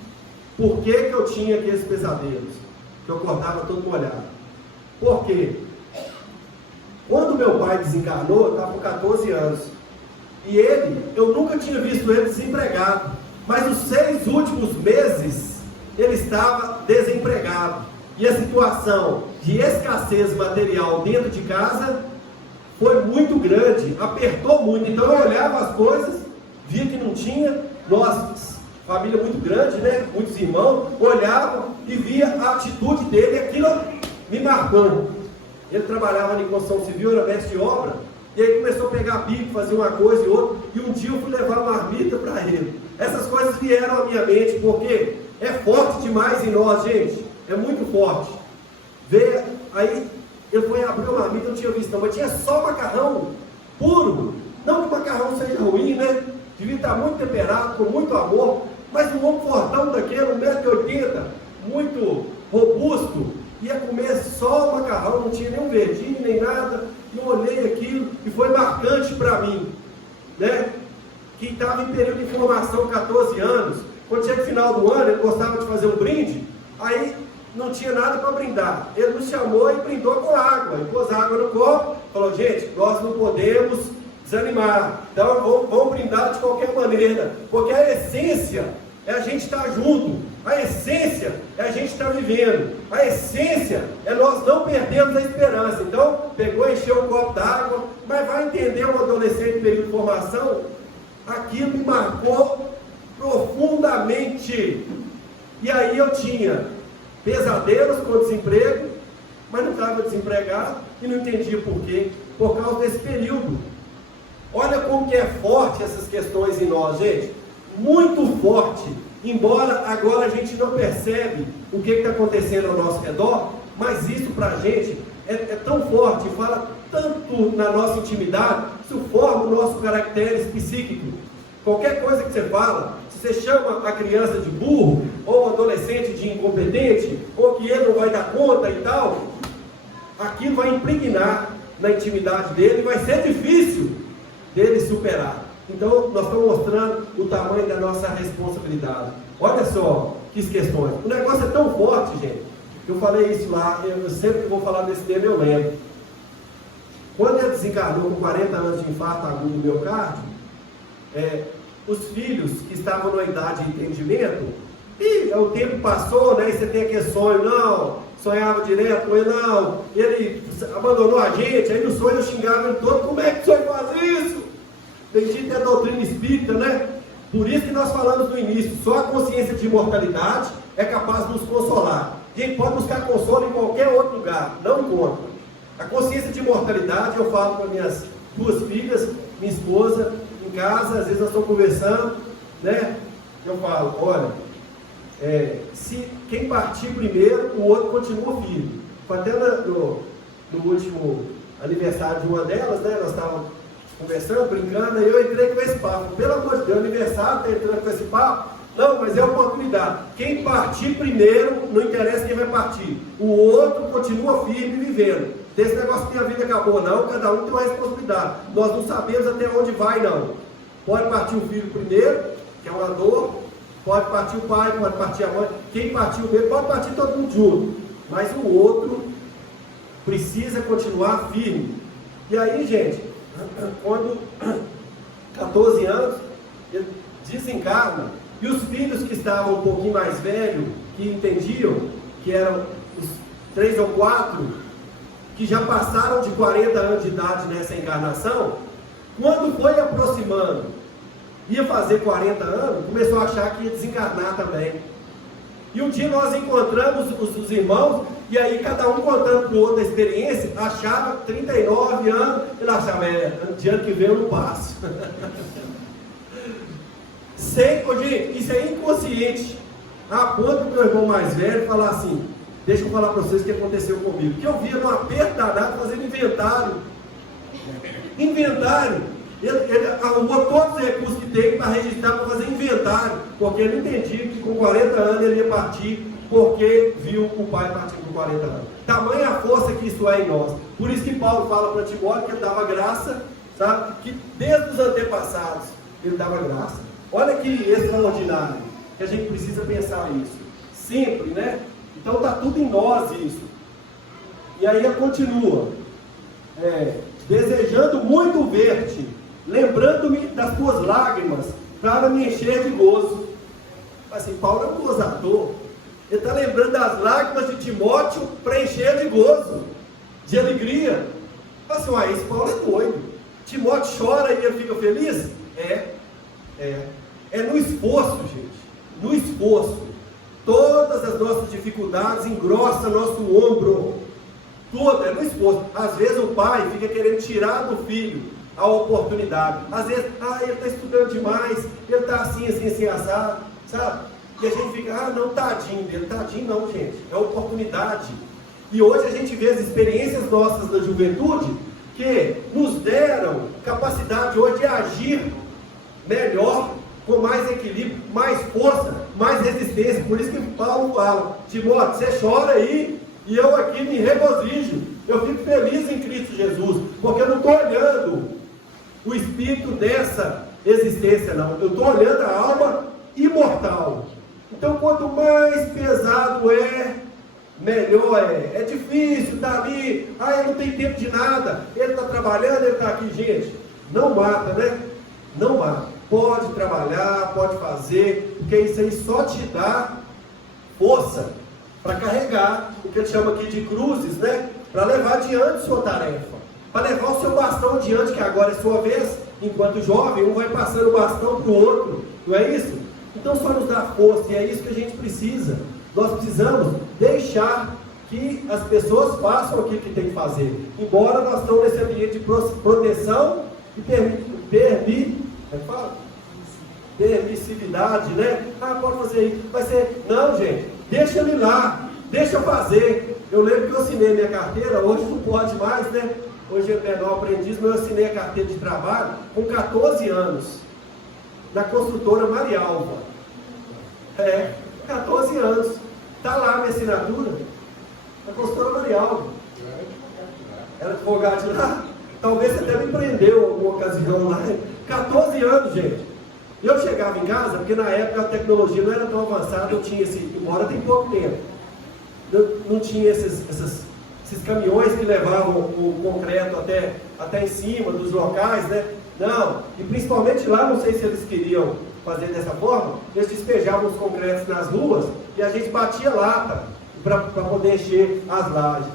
por que eu tinha aqueles pesadelos. que eu acordava todo molhado. Por quê? Quando meu pai desencarnou, eu estava com 14 anos. E eu nunca tinha visto ele desempregado. Mas os 6 últimos meses, ele estava desempregado. E a situação de escassez material dentro de casa foi muito grande, apertou muito. Então eu olhava as coisas, via que não tinha, nós, família muito grande, né? Muitos irmãos, olhavam e via a atitude dele, e aquilo me marcou. Ele trabalhava em construção civil, era mestre de obra, e aí começou a pegar bico, fazer uma coisa e outra, e um dia eu fui levar uma marmita para ele. Essas coisas vieram à minha mente, porque é forte demais em nós, gente, é muito forte. Veio, aí ele foi abrir uma marmita, eu não tinha visto não, mas tinha só macarrão puro. Não que o macarrão seja ruim, né? Devia estar muito temperado, com muito amor, mas um homem fortão daquele, 1,80 m, muito robusto, ia comer só o macarrão, não tinha nem um verdinho, nem nada. Eu olhei aquilo e foi marcante para mim, né? Que estava em período de formação, 14 anos, quando chega no final do ano, ele gostava de fazer um brinde, aí não tinha nada para brindar. Ele nos chamou e brindou com água, e pôs água no copo, falou: gente, nós não podemos desanimar, então vamos brindar de qualquer maneira, porque a essência é a gente estar junto, a essência é a gente estar vivendo, a essência é nós não perdermos a esperança. Então, pegou, encheu um copo d'água, mas vai entender um adolescente em período de formação, aquilo me marcou profundamente. E aí eu tinha pesadelos com desemprego, mas não estava desempregado e não entendia por quê, por causa desse período. Olha como que é forte essas questões em nós, gente, muito forte, embora agora a gente não percebe o que está acontecendo ao nosso redor, mas isso para a gente é tão forte, fala tanto na nossa intimidade, isso forma o nosso caractere psíquico. Qualquer coisa que você fala, se você chama a criança de burro, ou o adolescente de incompetente, ou que ele não vai dar conta e tal, aquilo vai impregnar na intimidade dele, vai ser difícil dele superar. Então, nós estamos mostrando o tamanho da nossa responsabilidade. Olha só que questões. O negócio é tão forte, gente. Eu falei isso lá, eu sempre que vou falar desse tema, eu lembro. Quando ele desencarnou com 40 anos de infarto agudo do miocárdio, os filhos que estavam na idade de entendimento, e o tempo passou, né, e você tem aquele sonho, não, sonhava direto com ele, não, ele abandonou a gente, aí no sonho eu xingava ele todo: como é que o senhor faz isso? Tem gente da doutrina espírita, né? Por isso que nós falamos no início, só a consciência de imortalidade é capaz de nos consolar. A gente pode buscar consolo em qualquer outro lugar, não encontra. A consciência de imortalidade, eu falo para minhas 2 filhas, minha esposa, em casa, às vezes nós estamos conversando, né? Eu falo: olha, se quem partir primeiro, o outro continua firme. Foi até no último aniversário de uma delas, né? Nós estávamos conversando, brincando, aí eu entrei com esse papo: pelo amor de Deus, aniversário, está entrando com esse papo? Não, mas é oportunidade. Quem partir primeiro, não interessa quem vai partir, o outro continua firme vivendo. Esse negócio que a vida acabou, não, cada um tem uma responsabilidade. Nós não sabemos até onde vai, não. Pode partir o filho primeiro, que é uma dor, pode partir o pai, pode partir a mãe, quem partir o meio, pode partir todo mundo junto, mas o outro precisa continuar firme. E aí, gente, quando 14 anos, ele desencarna, e os filhos que estavam um pouquinho mais velhos, que entendiam, que eram os 3 ou 4, que já passaram de 40 anos de idade nessa encarnação, quando foi aproximando, ia fazer 40 anos, começou a achar que ia desencarnar também. E um dia nós encontramos os irmãos, e aí cada um contando para o outro a experiência, achava 39 anos, ele achava: de ano que vem eu não passo. Gente, isso é inconsciente, a ponto do meu irmão mais velho falar assim: deixa eu falar para vocês o que aconteceu comigo. Que eu via num aperto danado fazendo inventário. Ele arrumou todos os recursos que tem para registrar, para fazer inventário, porque ele entendia que com 40 anos ele ia partir, porque viu o pai partindo com 40 anos. Tamanha a força que isso é em nós. Por isso que Paulo fala para Timóteo que ele dava graça, sabe? Que desde os antepassados ele dava graça. Olha que extraordinário, que a gente precisa pensar isso. Sempre, né? Então está tudo em nós isso. E aí continua, desejando muito ver-te, lembrando-me das tuas lágrimas, para me encher de gozo. Assim, Paulo é um gozador. Ele está lembrando das lágrimas de Timóteo para encher de gozo, de alegria. Assim, esse Paulo é doido. Timóteo chora e ele fica feliz? É no esforço, gente. No esforço. Todas as nossas dificuldades engrossam nosso ombro. Tudo é no esforço. Às vezes o pai fica querendo tirar do filho a oportunidade. Às vezes, ele está estudando demais, ele está assim, assado, sabe? E a gente fica, não, tadinho dele. Tadinho não, gente. É oportunidade. E hoje a gente vê as experiências nossas da juventude que nos deram capacidade hoje de agir melhor, com mais equilíbrio, mais força, mais resistência. Por isso que Paulo fala, Timóteo, você chora aí, e eu aqui me regozijo. Eu fico feliz em Cristo Jesus, porque eu não estou olhando o espírito dessa existência, não. Eu estou olhando a alma imortal. Então, quanto mais pesado melhor é. É difícil, está ali, ele não tem tempo de nada, ele está trabalhando, ele está aqui, gente. Não mata, né? Não mata. Pode trabalhar, pode fazer, porque isso aí só te dá força para carregar o que ele chama aqui de cruzes, né? Para levar adiante sua tarefa, para levar o seu bastão adiante, que agora é sua vez, enquanto jovem, um vai passando o bastão para o outro, não é isso? Então só nos dá força, e é isso que a gente precisa. Nós precisamos deixar que as pessoas façam aquilo que tem que fazer, embora nós estamos nesse ambiente de proteção e permissividade, né? Pode fazer isso, vai ser, não, gente, deixa ele lá, deixa eu fazer. Eu lembro que eu assinei minha carteira, hoje não pode mais, né? Hoje é menor aprendiz, mas eu assinei a carteira de trabalho com 14 anos, na construtora Marialva. 14 anos, está lá a minha assinatura, na construtora Marialva. Era advogado de lá, talvez você até me prendeu em alguma ocasião lá. 14 anos, gente. Eu chegava em casa, porque na época a tecnologia não era tão avançada, eu tinha embora tem pouco tempo, eu não tinha esses caminhões que levavam o concreto até em cima dos locais, né? Não, e principalmente lá, não sei se eles queriam fazer dessa forma, eles despejavam os concretos nas ruas e a gente batia lata para poder encher as lajes.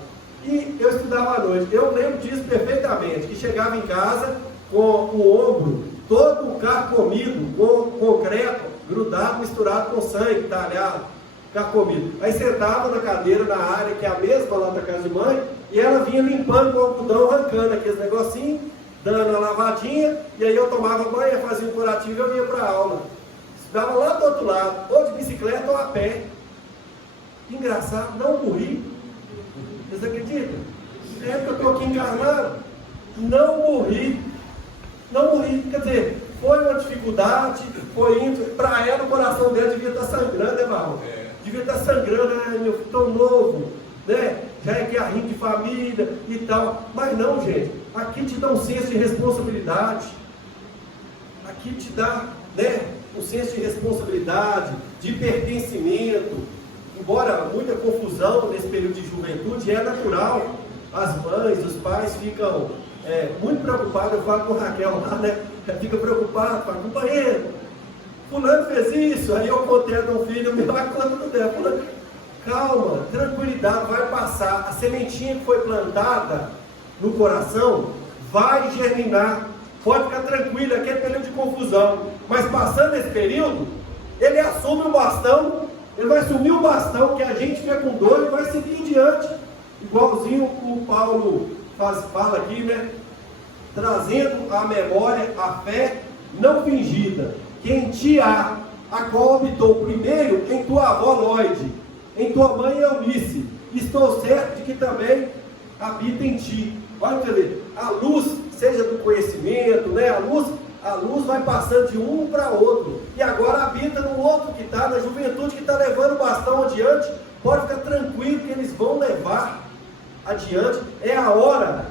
E eu estudava à noite, eu lembro disso perfeitamente, que chegava em casa com o ombro todo carcomido, com concreto grudado, misturado com sangue, talhado, carcomido. Aí sentava na cadeira, na área, que é a mesma lá da casa de mãe, e ela vinha limpando o algodão, arrancando aqueles negocinhos, dando a lavadinha, e aí eu tomava banho, fazia um curativo e eu ia para a aula. Estudava lá do outro lado, ou de bicicleta ou a pé. Engraçado, não morri. Vocês acreditam? Na época eu estou aqui encarnado, não morri. Não morri, quer dizer, foi uma dificuldade, foi indo, para ela o coração dela devia estar sangrando, né, Marlon? Devia estar sangrando, meu filho tão novo, né? Já é guerrinho de família e tal. Mas não, gente, aqui te dá um senso de responsabilidade, aqui te dá, né, um senso de responsabilidade, de pertencimento. Embora muita confusão nesse período de juventude, é natural, as mães, os pais ficam muito preocupado. Eu falo com o Raquel lá, né? Fica preocupado, fala, companheiro, fulano fez isso, aí eu contei a um filho, me vai contando dela, fulano, calma, tranquilidade, vai passar, a sementinha que foi plantada no coração, vai germinar, pode ficar tranquilo, aquele período de confusão, mas passando esse período, ele assume o bastão, ele vai assumir o bastão que a gente fecundou e vai seguir em diante, igualzinho o Paulo fala aqui, né? Trazendo à memória a fé não fingida, que em ti há, a qual habitou primeiro em tua avó Lloyd, em tua mãe Eunice, estou certo de que também habita em ti. Olha, a luz, seja do conhecimento, né? A luz vai passando de um para outro, e agora habita no outro que está, na juventude que está levando o bastão adiante. Pode ficar tranquilo que eles vão levar adiante, é a hora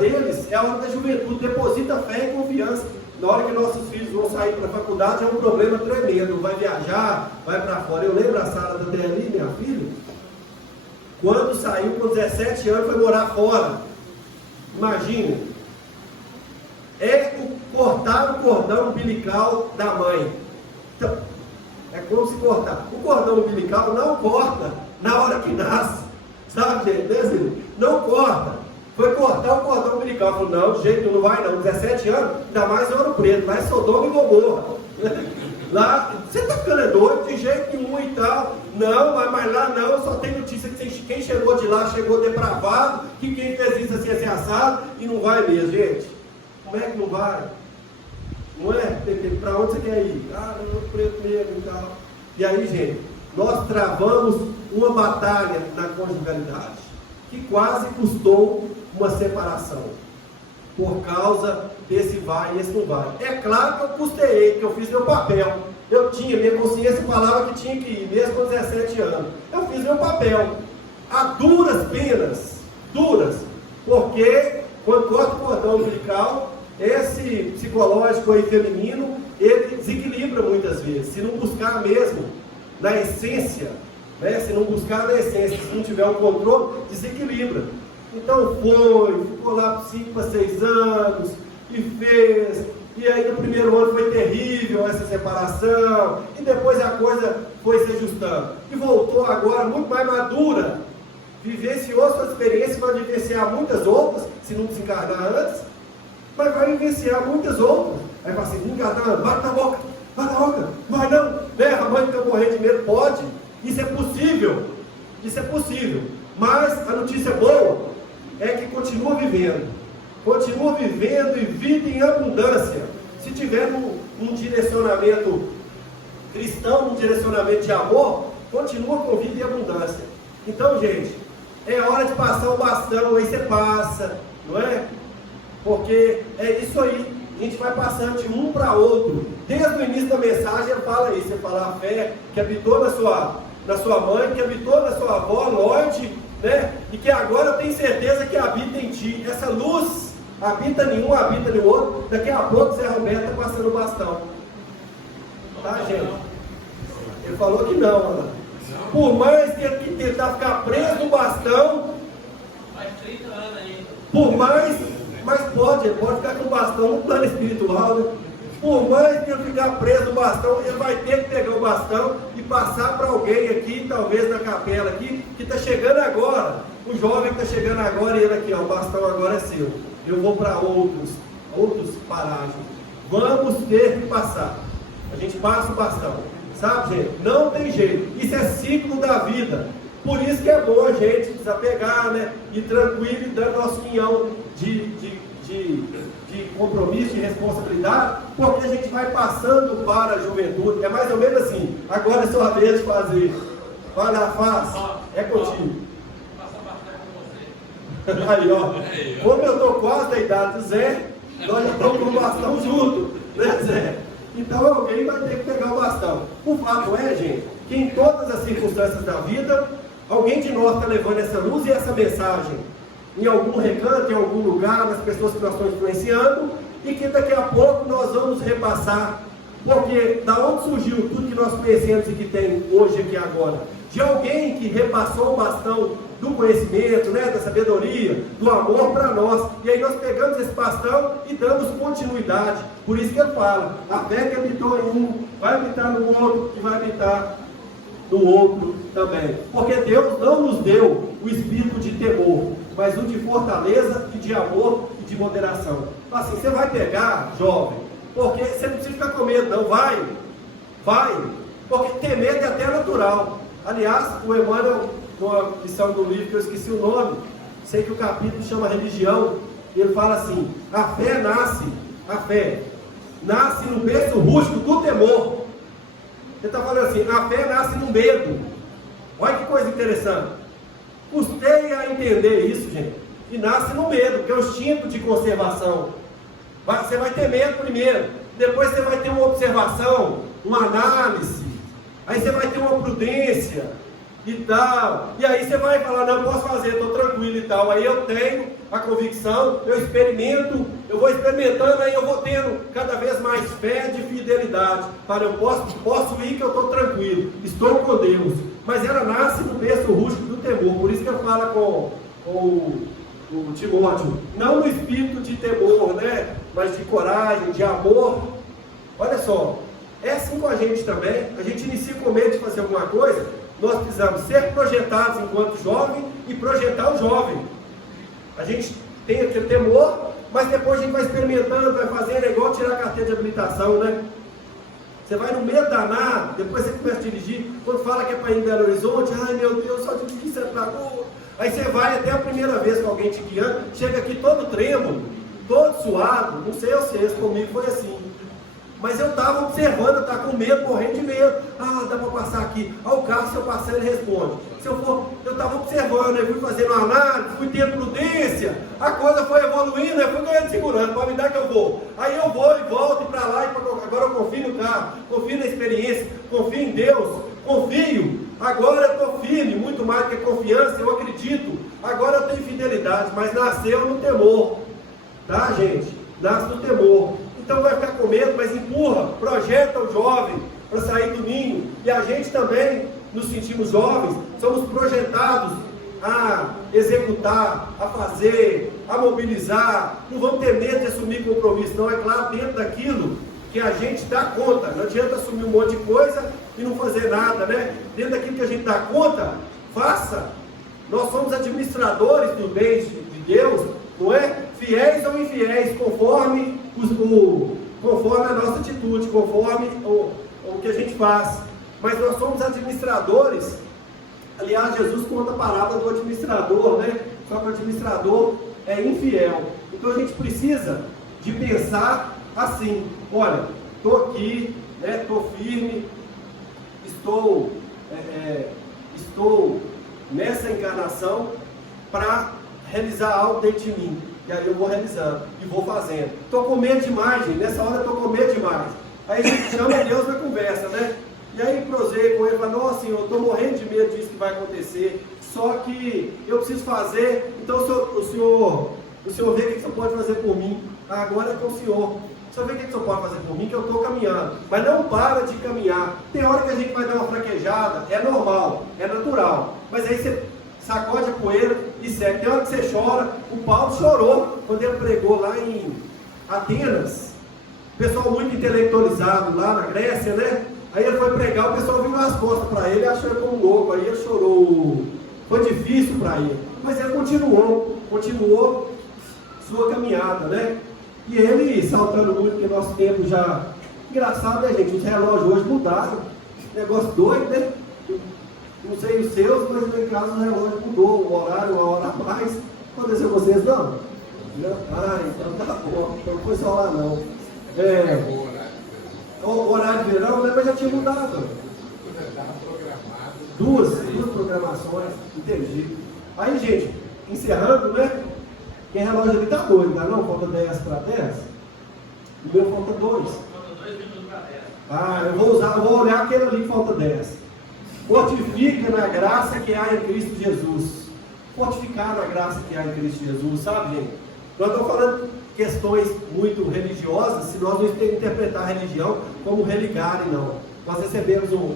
deles, é a hora da juventude. Deposita fé e confiança, na hora que nossos filhos vão sair para a faculdade, é um problema tremendo. Vai viajar, vai para fora. Eu lembro a Sara da Deli, minha filha, quando saiu com 17 anos, foi morar fora. Imagina, cortar o cordão umbilical da mãe. Então, é como se cortar. O cordão umbilical não corta na hora que nasce. Sabe, gente? Não corta. Foi cortar o cordão umbilical. Falou, não, jeito não vai não. 17 anos, ainda mais em Ouro Preto. Lá é Sodoma e Gomorra. Lá, você está ficando doido de jeito nenhum e tal. Não, mas lá não, só tem notícia que quem chegou de lá chegou depravado, que quem fez isso assim assado, e não vai mesmo, gente. Como é que não vai? Não é? Para onde você quer ir? Ah, no Ouro Preto mesmo e tal. E aí, gente, nós travamos uma batalha na conjugalidade, que quase custou uma separação, por causa desse vai e esse não vai. É claro que eu custei, que eu fiz meu papel. Eu tinha, minha consciência falava que tinha que ir, mesmo com 17 anos. Eu fiz meu papel, a duras penas, duras, porque quando corta o cordão umbilical, esse psicológico aí feminino, ele desequilibra muitas vezes, se não buscar mesmo na essência, né? Se não buscar na essência, se não tiver o controle, desequilibra. Então ficou lá por 5 a 6 anos, e fez, e aí no primeiro ano foi terrível essa separação, e depois a coisa foi se ajustando, e voltou agora muito mais madura, vivenciou suas experiências, vai vivenciar muitas outras, se não desencarnar antes, mas vai vivenciar muitas outras. Aí fala assim, encarnar, bate na boca, vai não, né? A mãe fica morrendo de medo, pode, isso é possível, mas a notícia boa é que continua vivendo e vida em abundância. Se tiver um direcionamento cristão, um direcionamento de amor, continua com vida em abundância. Então, gente, é hora de passar o bastão, aí você passa, não é? Porque é isso aí, a gente vai passando de um para outro. Desde o início da mensagem ele fala isso, ele fala a fé que habitou na sua mãe, que habitou na sua avó, Lorde, né? E que agora eu tenho certeza que habita em ti. Essa luz habita em um, habita no outro. Daqui a pouco Zé Roberto está passando o bastão. Tá, gente? Ele falou que não, mano. Por mais que ele tentar ficar preso no bastão, mais 30 anos ainda. por mais, mas ele pode ficar com o bastão no plano espiritual, né? Por mais que ele ficar preso no bastão, ele vai ter que pegar o bastão e passar para alguém aqui, talvez na capela aqui, que está chegando agora. O jovem que está chegando agora, e ele aqui, ó, o bastão agora é seu. Eu vou para outros paragens. Vamos ter que passar. A gente passa o bastão. Sabe, gente? Não tem jeito. Isso é ciclo da vida. Por isso que é bom a gente desapegar, né? E tranquilo e dando nosso quinhão de compromisso, de responsabilidade, porque a gente vai passando para a juventude. É mais ou menos assim. Agora é sua vez de fazer. Vai lá, faz. É contigo. Aí, ó. Como eu estou quase da idade do Zé, nós já estamos com o bastão junto, né, Zé? Então alguém vai ter que pegar o bastão. O fato é, gente, que em todas as circunstâncias da vida, alguém de nós está levando essa luz e essa mensagem em algum recanto, em algum lugar, nas pessoas que nós estamos influenciando, e que daqui a pouco nós vamos repassar. Porque da onde surgiu tudo que nós conhecemos e que tem hoje aqui agora? De alguém que repassou o bastão do conhecimento, né, da sabedoria, do amor para nós. E aí nós pegamos esse bastão e damos continuidade. Por isso que eu falo, a fé que habitou em um, vai habitar no outro e vai habitar no outro também. Porque Deus não nos deu o espírito de temor, mas o de fortaleza e de amor e de moderação. Assim, você vai pegar, jovem, porque você não precisa ficar com medo, não, vai, porque ter medo é até natural. Aliás, o Emmanuel, numa lição do livro que eu esqueci o nome, sei que o capítulo chama Religião, ele fala assim, a fé nasce no berço rústico do temor. Ele está falando assim, a fé nasce no medo. Olha que coisa interessante. Custei a entender isso, gente. E nasce no medo, que é o instinto de conservação. Você vai ter medo primeiro, depois você vai ter uma observação, uma análise, aí você vai ter uma prudência, e tal. E aí você vai falar, não, posso fazer, estou tranquilo e tal. Aí eu tenho a convicção, eu experimento, eu vou experimentando, aí eu vou tendo cada vez mais fé de fidelidade. Para eu posso ir que eu estou tranquilo, estou com Deus. Mas ela nasce no berço rústico do temor. Por isso que eu falo com o Timóteo, não no espírito de temor, né? Mas de coragem, de amor. Olha só, é assim com a gente também. A gente inicia com medo de fazer alguma coisa. Nós precisamos ser projetados enquanto jovem e projetar o jovem. A gente tem aquele temor, mas depois a gente vai experimentando, vai fazendo, é igual tirar a carteira de habilitação, né? Você vai no meio danado, depois você começa a dirigir. Quando fala que é para ir em Belo Horizonte, ai meu Deus, só dirigir você pagou. Aí você vai até a primeira vez com alguém te guiando, chega aqui todo trêmulo, todo suado, não sei vocês, comigo foi assim. Mas eu estava observando, eu estava com medo, morrendo de medo. Ah, dá para passar aqui. O carro, se eu passar, ele responde. Se eu for, eu estava observando, eu fui fazendo uma análise, fui tendo prudência, a coisa foi evoluindo, eu fui ganhando segurança, pode me dar que eu vou. Aí eu vou e volto para lá, agora eu confio no carro, confio na experiência, confio em Deus, confio. Agora eu estou firme, muito mais do que confiança, eu acredito. Agora eu tenho fidelidade, mas nasceu no temor. Tá, gente? Nasce no temor. Então vai ficar com medo, mas empurra, projeta o jovem para sair do ninho. E a gente também nos sentimos jovens, somos projetados a executar, a fazer, a mobilizar. Não vamos ter medo de assumir compromisso, não. É claro, dentro daquilo que a gente dá conta. Não adianta assumir um monte de coisa e não fazer nada, né? Dentro daquilo que a gente dá conta, faça. Nós somos administradores dos bens de Deus, não é? Fiéis ou infiéis, conforme a nossa atitude, conforme o que a gente faz. Mas nós somos administradores. Aliás, Jesus conta a parábola do administrador, né? Só que o administrador é infiel. Então a gente precisa de pensar assim: olha, estou aqui, né? Estou firme, estou nessa encarnação para realizar algo dentro de mim. E aí eu vou realizando e vou fazendo. Estou com medo demais, gente. Nessa hora eu estou com medo demais. Aí a gente chama Deus na conversa, né? E aí prossegue com ele, fala, nossa Senhor, eu estou morrendo de medo disso que vai acontecer. Só que eu preciso fazer. Então o senhor vê o que o senhor pode fazer por mim. Agora é com o senhor. O senhor vê o que o senhor pode fazer por mim, que eu estou caminhando. Mas não para de caminhar. Tem hora que a gente vai dar uma fraquejada, é normal, é natural. Mas aí você sacode a poeira e segue. Tem hora que você chora. O Paulo chorou quando ele pregou lá em Atenas. Pessoal muito intelectualizado lá na Grécia, né? Aí ele foi pregar, o pessoal virou as costas para ele, achou ele como louco. Aí ele chorou. Foi difícil para ele. Mas ele continuou sua caminhada, né? E ele saltando muito, porque nosso tempo já... Engraçado, né, gente? Os relógios hoje mudaram. Negócio doido, né? Não sei os seus, mas no meu caso o relógio mudou, o horário, uma hora a mais. Aconteceu com vocês, não? Ah, então tá bom, então não foi só lá não. O horário de verão, né, mas já tinha mudado. Duas programações, entendi. Aí, gente, encerrando, né? Quem relógio ali tá doido, não? Falta 10 para 10? O meu falta 2. Falta 2 minutos para 10. Ah, eu vou olhar aquele ali que falta 10. Fortifica na graça que há em Cristo Jesus. Fortificar na graça que há em Cristo Jesus, sabe, gente? Nós estamos falando questões muito religiosas, se nós não interpretar a religião como religarem, não. Nós recebemos um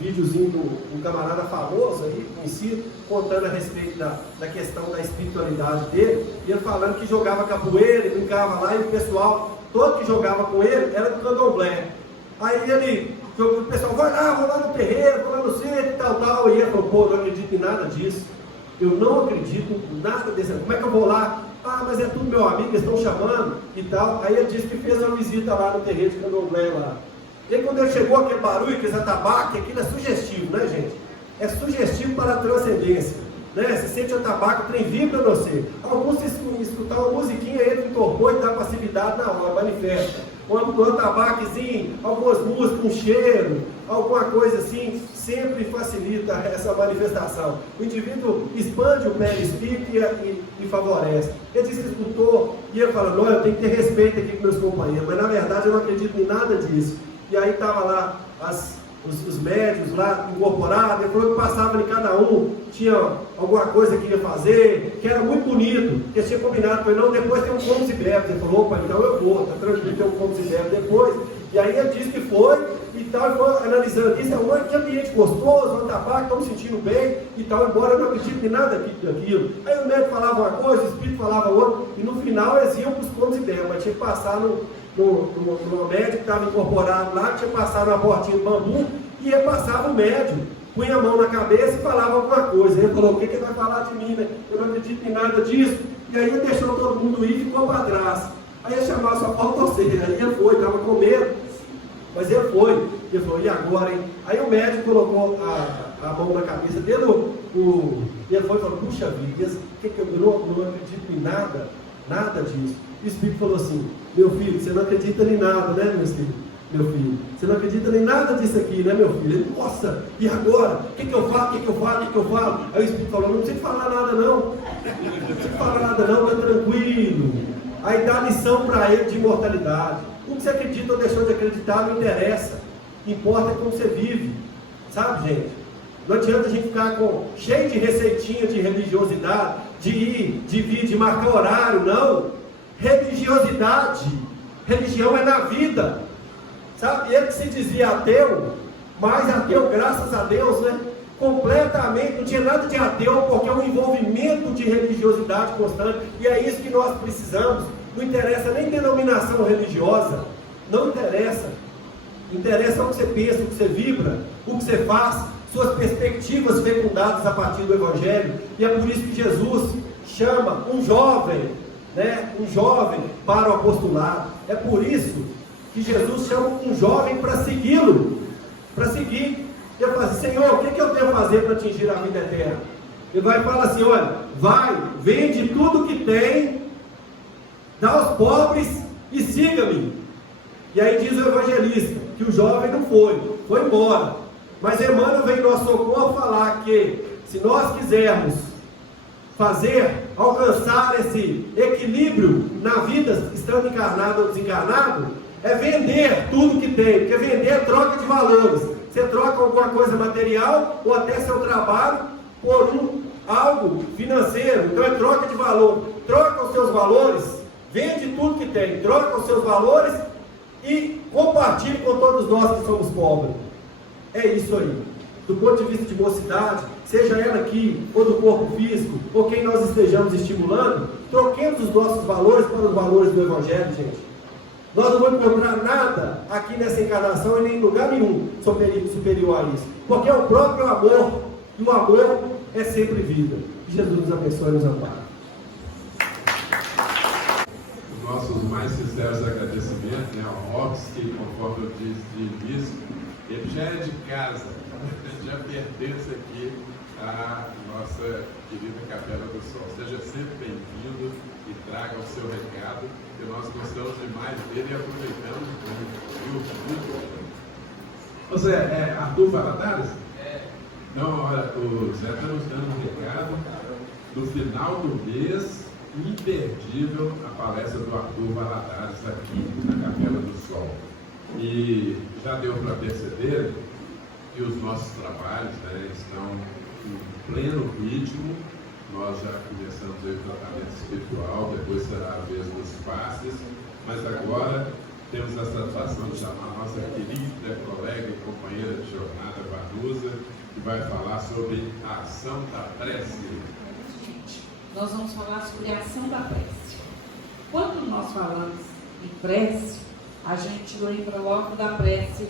videozinho de um camarada famoso aí, conhecido, contando a respeito da questão da espiritualidade dele, e ele falando que jogava capoeira, e brincava lá, e o pessoal, todo que jogava com ele, era do candomblé. Aí o pessoal, vou lá no terreiro, vou lá no centro e tal, e ele falou, pô, não acredito em nada disso, eu não acredito em nada desse, como é que eu vou lá? Ah, mas é tudo meu amigo, eles estão chamando e tal. Aí ele disse que fez uma visita lá no terreiro de candomblé lá. E aí quando ele chegou, aquele barulho, aquele atabaque, aquilo é sugestivo, né, gente? É sugestivo para a transcendência, né? Você sente o tabaco, o trem vibra no você. Alguns escutar uma musiquinha, ele entorpou e dá passividade na hora, manifesta. Um tabaquezinho, algumas músicas, um cheiro, alguma coisa assim, sempre facilita essa manifestação. O indivíduo expande o perispírito e favorece. Ele disse que escutou e ele falou, não, eu tenho que ter respeito aqui com meus companheiros, mas na verdade eu não acredito em nada disso. E aí estava lá os médicos lá incorporados, ele falou que passava em cada um, tinha alguma coisa que ia fazer, que era muito bonito, que tinha combinado com ele, não, depois tem um comes e bebes. Ele falou, opa, então eu vou, tá tranquilo, tem um comes e bebes depois. E aí ele disse que foi, e tal, e foi analisando isso, que ambiente gostoso, onde tabaco, estou me sentindo bem, e tal, embora eu não acredite em nada daquilo. Aí o médico falava uma coisa, o espírito falava outra, e no final eles iam para os comes e bebes, mas tinha que passar no médico que estava incorporado lá, tinha que passar na portinha do bambu, e ele passava o médico, punha a mão na cabeça e falava alguma coisa. Ele falou, o que ele vai falar de mim, né? Eu não acredito em nada disso. E aí ele deixou todo mundo ir e ficou para trás. Aí ele chamava só falta você. Aí ele foi, estava com medo, mas ele foi. Ele falou, e agora, hein? Aí o médico colocou a mão na cabeça dele, e ele foi e falou, puxa vida, eu não acredito em nada disso. E o espírito falou assim, meu filho, você não acredita em nada, né, meu filho? Você não acredita em nada disso aqui, né, meu filho? Ele, nossa, e agora? O que eu falo? Aí o espírito falou, não precisa falar nada não. Não precisa falar nada não, tá tranquilo. Aí dá lição para ele de imortalidade. O que você acredita ou deixou de acreditar não interessa. Importa como você vive. Sabe, gente? Não adianta a gente ficar cheio de receitinha de religiosidade, de ir, de vir, de marcar horário, não. Religiosidade, religião é na vida. Sabe, ele que se dizia ateu, mas ateu, graças a Deus, né? Completamente, não tinha nada de ateu, porque é um envolvimento de religiosidade constante, e é isso que nós precisamos. Não interessa nem denominação religiosa, não interessa. Interessa o que você pensa, o que você vibra, o que você faz, suas perspectivas fecundadas a partir do Evangelho, e é por isso que Jesus chama um jovem, né? Um jovem para o apostolado. É por isso que Jesus chama um jovem para segui-lo, para seguir. Ele fala assim, Senhor, o que eu tenho a fazer para atingir a vida eterna? Ele vai falar assim, olha, vai, vende tudo que tem, dá aos pobres e siga-me. E aí diz o evangelista, que o jovem não foi embora. Mas Emmanuel vem no nosso socorro falar que, se nós quisermos alcançar esse equilíbrio na vida, estando encarnado ou desencarnado, é vender tudo que tem, porque vender é troca de valores. Você troca alguma coisa material ou até seu trabalho por algo financeiro. Então é troca de valor. Troca os seus valores, vende tudo que tem, troca os seus valores e compartilhe com todos nós que somos pobres. É isso aí. Do ponto de vista de mocidade, seja ela aqui, ou do corpo físico, ou quem nós estejamos estimulando, troquemos os nossos valores para os valores do Evangelho, gente. Nós não vamos encontrar nada aqui nessa encarnação e nem em lugar nenhum superior a isso. Porque é o próprio amor, e o amor é sempre vida. Que Jesus nos abençoe e nos ampare. Os nossos mais sinceros agradecimentos, né, ao Robson, que, conforme eu disse de início, ele já é de casa, já pertence aqui à nossa querida Capela do Sol. Seja sempre bem-vindo e traga o seu recado, que nós gostamos demais dele e aproveitamos muito. Você é Arthur Valadares? É. Então, olha, o Zé está nos dando um recado. No final do mês, imperdível a palestra do Arthur Valadares aqui na Capela do Sol. E já deu para perceber que os nossos trabalhos, né, estão em pleno ritmo. Nós já começamos o tratamento espiritual, depois será a vez dos passes, mas agora temos a satisfação de chamar a nossa querida colega e companheira de jornada, Vanusa, que vai falar sobre a ação da prece. Nós vamos falar sobre a ação da prece. Quando nós falamos em prece, a gente lembra logo da prece,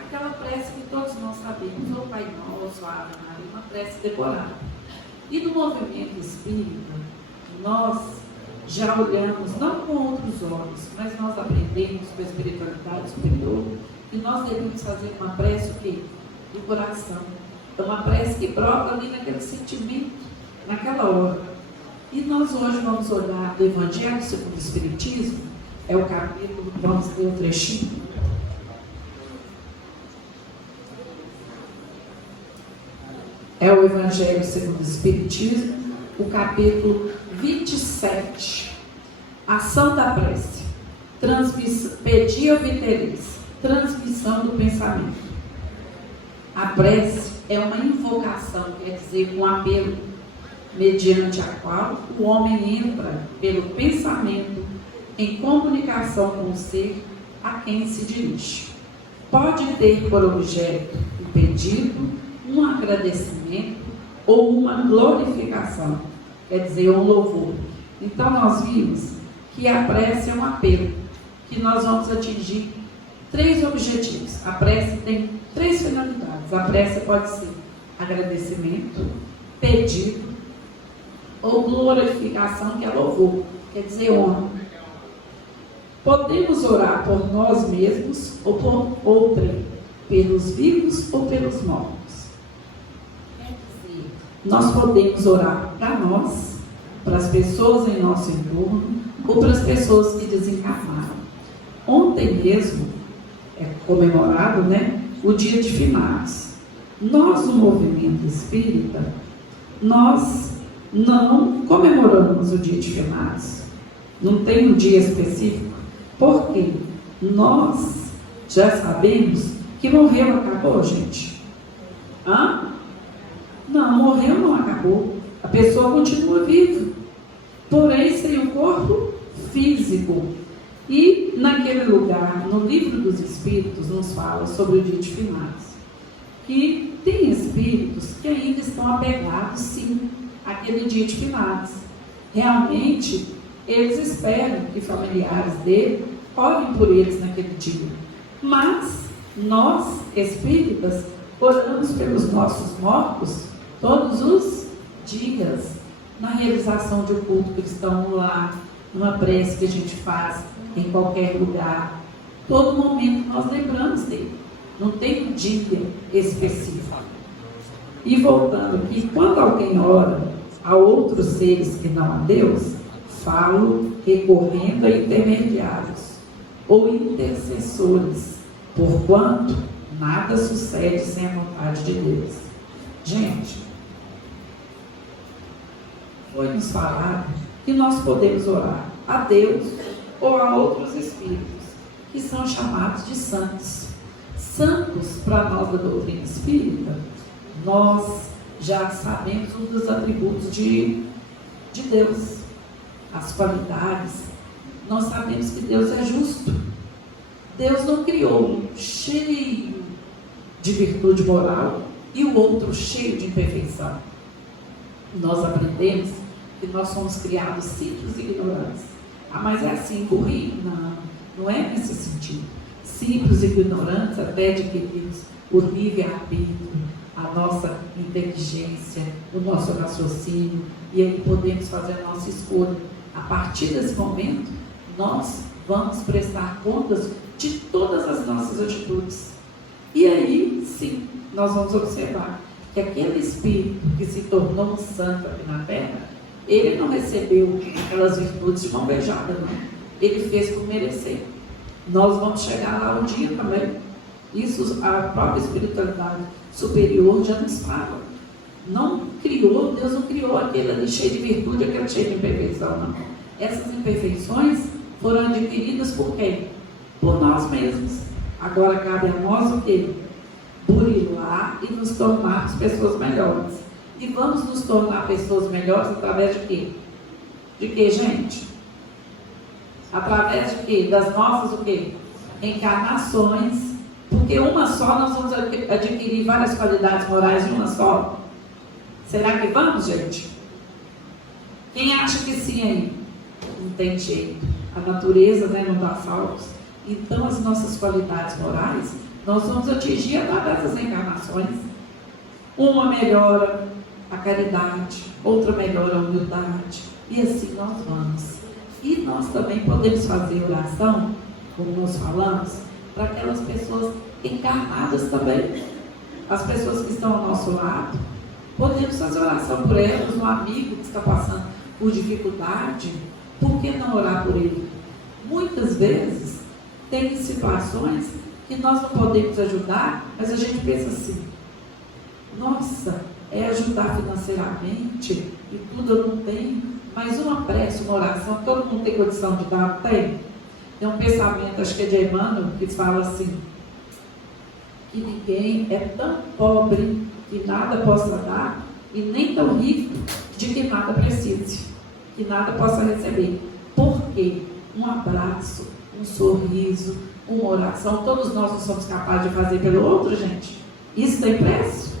aquela prece que todos nós sabemos, o Pai Nosso, a Ave Maria, uma prece decorada. E no movimento espírita, nós já olhamos, não com outros olhos, mas nós aprendemos com a espiritualidade superior, e nós devemos fazer uma prece o quê? Do coração. Uma prece que brota ali naquele sentimento, naquela hora. E nós hoje vamos olhar do Evangelho segundo o Espiritismo, é o capítulo, vamos ler o trechinho. É o Evangelho segundo o Espiritismo, o capítulo 27. Ação da prece. Pedia viteris. transmissão do pensamento. A prece é uma invocação, quer dizer, um apelo, mediante a qual o homem entra pelo pensamento em comunicação com o ser a quem se dirige. Pode ter por objeto um pedido, um agradecimento ou uma glorificação, quer dizer, um louvor. Então nós vimos que a prece é um apelo, que nós vamos atingir 3 objetivos. A prece tem 3 finalidades. A prece pode ser agradecimento, pedido ou glorificação, que é louvor, quer dizer, honra. Podemos orar por nós mesmos ou por outrem, pelos vivos ou pelos mortos. Quer dizer, nós podemos orar para nós, para as pessoas em nosso entorno ou para as pessoas que desencarnaram. Ontem mesmo é comemorado, o Dia de Finados. Nós, no movimento espírita, nós não comemoramos o Dia de Finados. Não tem um dia específico. Por quê? Nós já sabemos que morreu, acabou, gente. Não, morreu, não acabou. A pessoa continua viva, porém sem o corpo físico. E naquele lugar, no Livro dos Espíritos, nos fala sobre o Dia de Finados, que tem espíritos que ainda estão apegados, sim, àquele Dia de Finados. Realmente, eles esperam que familiares dele orem por eles naquele dia. Mas nós, espíritas, oramos pelos nossos mortos todos os dias, na realização de um culto cristão no lar, numa prece que a gente faz em qualquer lugar. Todo momento nós lembramos dele. Não tem um dia específico. E voltando aqui, quando alguém ora a outros seres que não a Deus, falo recorrendo a intermediários ou intercessores, porquanto nada sucede sem a vontade de Deus. Gente, foi nos falado que nós podemos orar a Deus ou a outros espíritos, que são chamados de santos. Santos, para nós da doutrina espírita, nós já sabemos um dos atributos de Deus, as qualidades. Nós sabemos que Deus é justo. Deus não criou um cheio de virtude moral e o outro cheio de imperfeição. Nós aprendemos que nós somos criados simples e ignorantes. Mas é assim, burrinho? Não é nesse sentido. Simples e ignorantes, até adquirimos o livre-arbítrio, a nossa inteligência, o nosso raciocínio, e aí podemos fazer a nossa escolha. A partir desse momento, nós vamos prestar contas de todas as nossas atitudes. E aí, sim, nós vamos observar que aquele espírito que se tornou um santo aqui na Terra, ele não recebeu aquelas virtudes de mão beijada, não. Ele fez por merecer. Nós vamos chegar lá um dia também. Isso a própria espiritualidade superior já nos fala. Deus não criou aquele ali cheio de virtude, aquele cheio de imperfeição, não. Essas imperfeições foram adquiridas por quem? Por nós mesmos. Agora cabe a nós o quê? Burilar e nos tornarmos pessoas melhores. E vamos nos tornar pessoas melhores através de quê? De quê, gente? Através de quê? Das nossas o quê? Encarnações. Porque uma só nós vamos adquirir várias qualidades morais de uma só. Será que vamos, gente? Quem acha que sim aí? Não tem jeito. A natureza, não dá salvos. Então as nossas qualidades morais nós vamos atingir através das encarnações. Uma melhora a caridade, outra melhora a humildade, e assim nós vamos. E nós também podemos fazer oração, como nós falamos, para aquelas pessoas encarnadas também, as pessoas que estão ao nosso lado. Podemos fazer oração por elas, um amigo que está passando por dificuldade, por que não orar por ele? Muitas vezes tem situações que nós não podemos ajudar, mas a gente pensa assim: nossa, é ajudar financeiramente e tudo eu não tenho, mas uma prece, uma oração, todo mundo tem condição de dar, não tem? Tem um pensamento, acho que é de Emmanuel, que fala assim, que ninguém é tão pobre que nada possa dar, e nem tão rico de que nada precise, que nada possa receber. Por quê? Um abraço, um sorriso, uma oração, todos nós não somos capazes de fazer pelo outro, gente. Isso tem preço?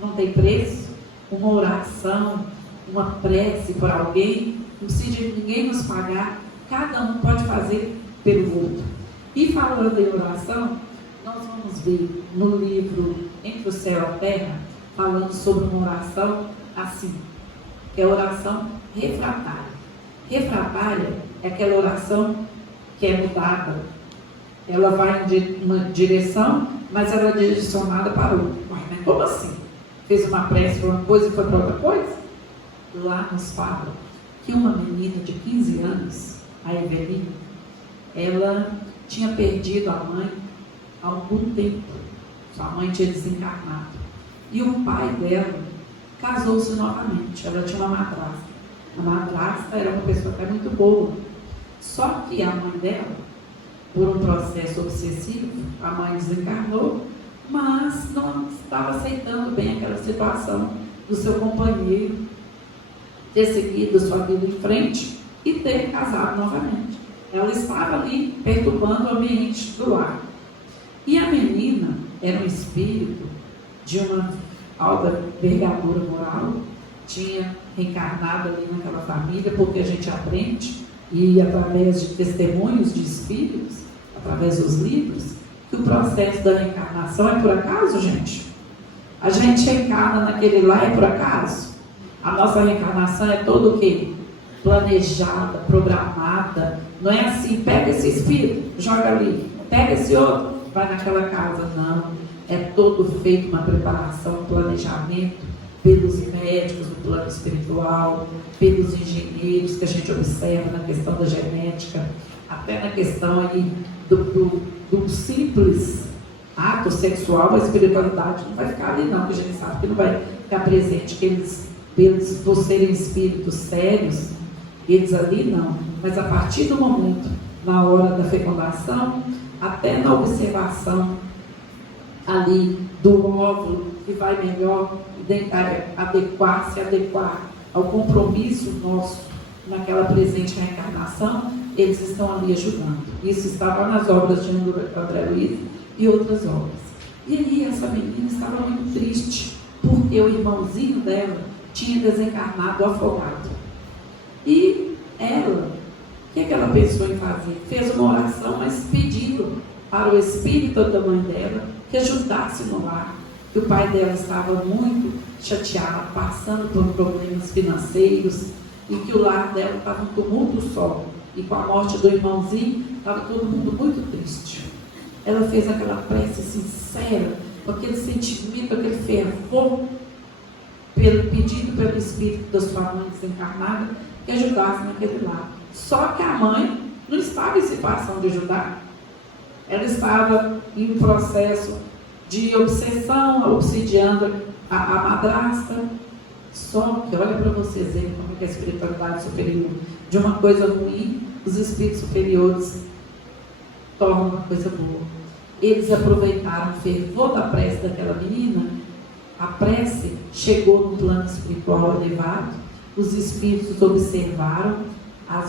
Não tem preço? Uma oração, uma prece por alguém, não precisa de ninguém nos pagar, cada um pode fazer pelo outro. E falando em oração, nós vamos ver no livro Entre o Céu e a Terra, falando sobre uma oração assim, que é a oração refratária. Refratária é aquela oração que é mudada. Ela vai em uma direção, mas ela é direcionada para outra. Mas como assim? Fez uma prece para uma coisa e foi para outra coisa? Lá nos fala que uma menina de 15 anos, a Evelina, ela tinha perdido a mãe há algum tempo. Sua mãe tinha desencarnado. E o pai dela casou-se novamente. Ela tinha uma madrasta. A madrasta era uma pessoa até muito boa. Só que a mãe dela, por um processo obsessivo, a mãe desencarnou, mas não estava aceitando bem aquela situação do seu companheiro ter seguido sua vida em frente e ter casado novamente. Ela estava ali perturbando o ambiente do lar. E a menina era um espírito de uma alta envergadura moral, tinha reencarnado ali naquela família, porque a gente aprende, e através de testemunhos de espíritos, através dos livros, que o processo da reencarnação é por acaso, gente? A gente reencarna naquele lá é por acaso? A nossa reencarnação é todo o quê? Planejada, programada. Não é assim, pega esse espírito, joga ali, pega esse outro, vai naquela casa. Não, é todo feito uma preparação, um planejamento pelos médicos do plano espiritual, pelos engenheiros que a gente observa na questão da genética, até na questão aí do simples ato sexual. A espiritualidade não vai ficar ali não, porque a gente sabe que não vai ficar presente, que eles por serem espíritos sérios, eles ali não, mas a partir do momento, na hora da fecundação, até na observação ali do óvulo, que vai melhor se adequar ao compromisso nosso naquela presente reencarnação, eles estão ali ajudando. Isso estava nas obras de André Luiz e outras obras. E aí essa menina estava muito triste, porque o irmãozinho dela tinha desencarnado afogado. E ela, o que ela pensou em fazer? Fez uma oração, mas pedindo para o espírito da mãe dela que ajudasse no lar, que o pai dela estava muito chateado, passando por problemas financeiros, e que o lar dela estava um tumulto só, e com a morte do irmãozinho, estava todo mundo muito triste. Ela fez aquela prece sincera, com aquele sentimento, aquele fervor, pedindo pelo espírito da sua mãe desencarnada, que ajudasse naquele lar. Só que a mãe não estava em situação de ajudar. Ela estava em um processo de obsessão, obsidiando a madrasta. Só que, olha para vocês verem como é a espiritualidade superior. De uma coisa ruim, os espíritos superiores tornam uma coisa boa. Eles aproveitaram o fervor da prece daquela menina. A prece chegou no plano espiritual elevado. Os espíritos observaram a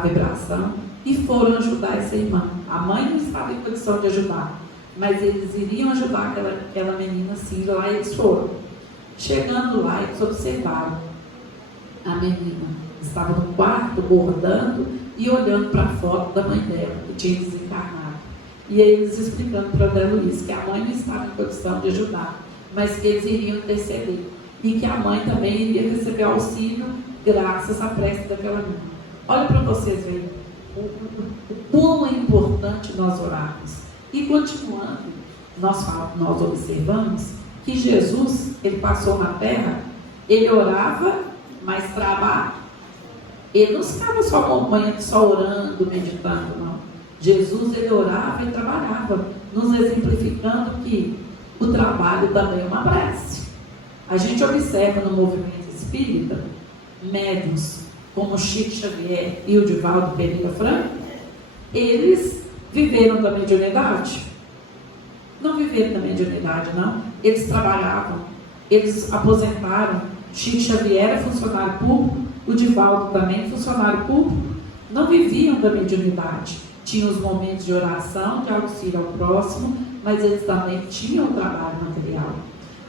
vibração e foram ajudar essa irmã. A mãe não estava em condição de ajudar, mas eles iriam ajudar aquela menina sim. Lá eles foram. Chegando lá, eles observaram a menina. Estava no quarto, bordando e olhando para a foto da mãe dela, que tinha desencarnado. E eles explicando para André Luiz que a mãe não estava em condição de ajudar, mas que eles iriam interceder. E que a mãe também iria receber auxílio graças à prece daquela menina. Olha para vocês verem o quão é importante nós orarmos. E continuando, nós observamos que Jesus, ele passou na terra, ele orava, mas trabalho. Ele não ficava só orando, meditando, não. Jesus, ele orava e trabalhava, nos exemplificando que o trabalho também é uma prece. A gente observa no movimento espírita, médiuns como Chico Xavier e o Divaldo Pereira Franco, eles viveram da mediunidade? Não viveram da mediunidade, não. Eles trabalhavam, eles aposentaram. Chico Xavier é funcionário público, o Divaldo também funcionário público. Não viviam da mediunidade. Tinham os momentos de oração, de auxílio ao próximo, mas eles também tinham o trabalho material.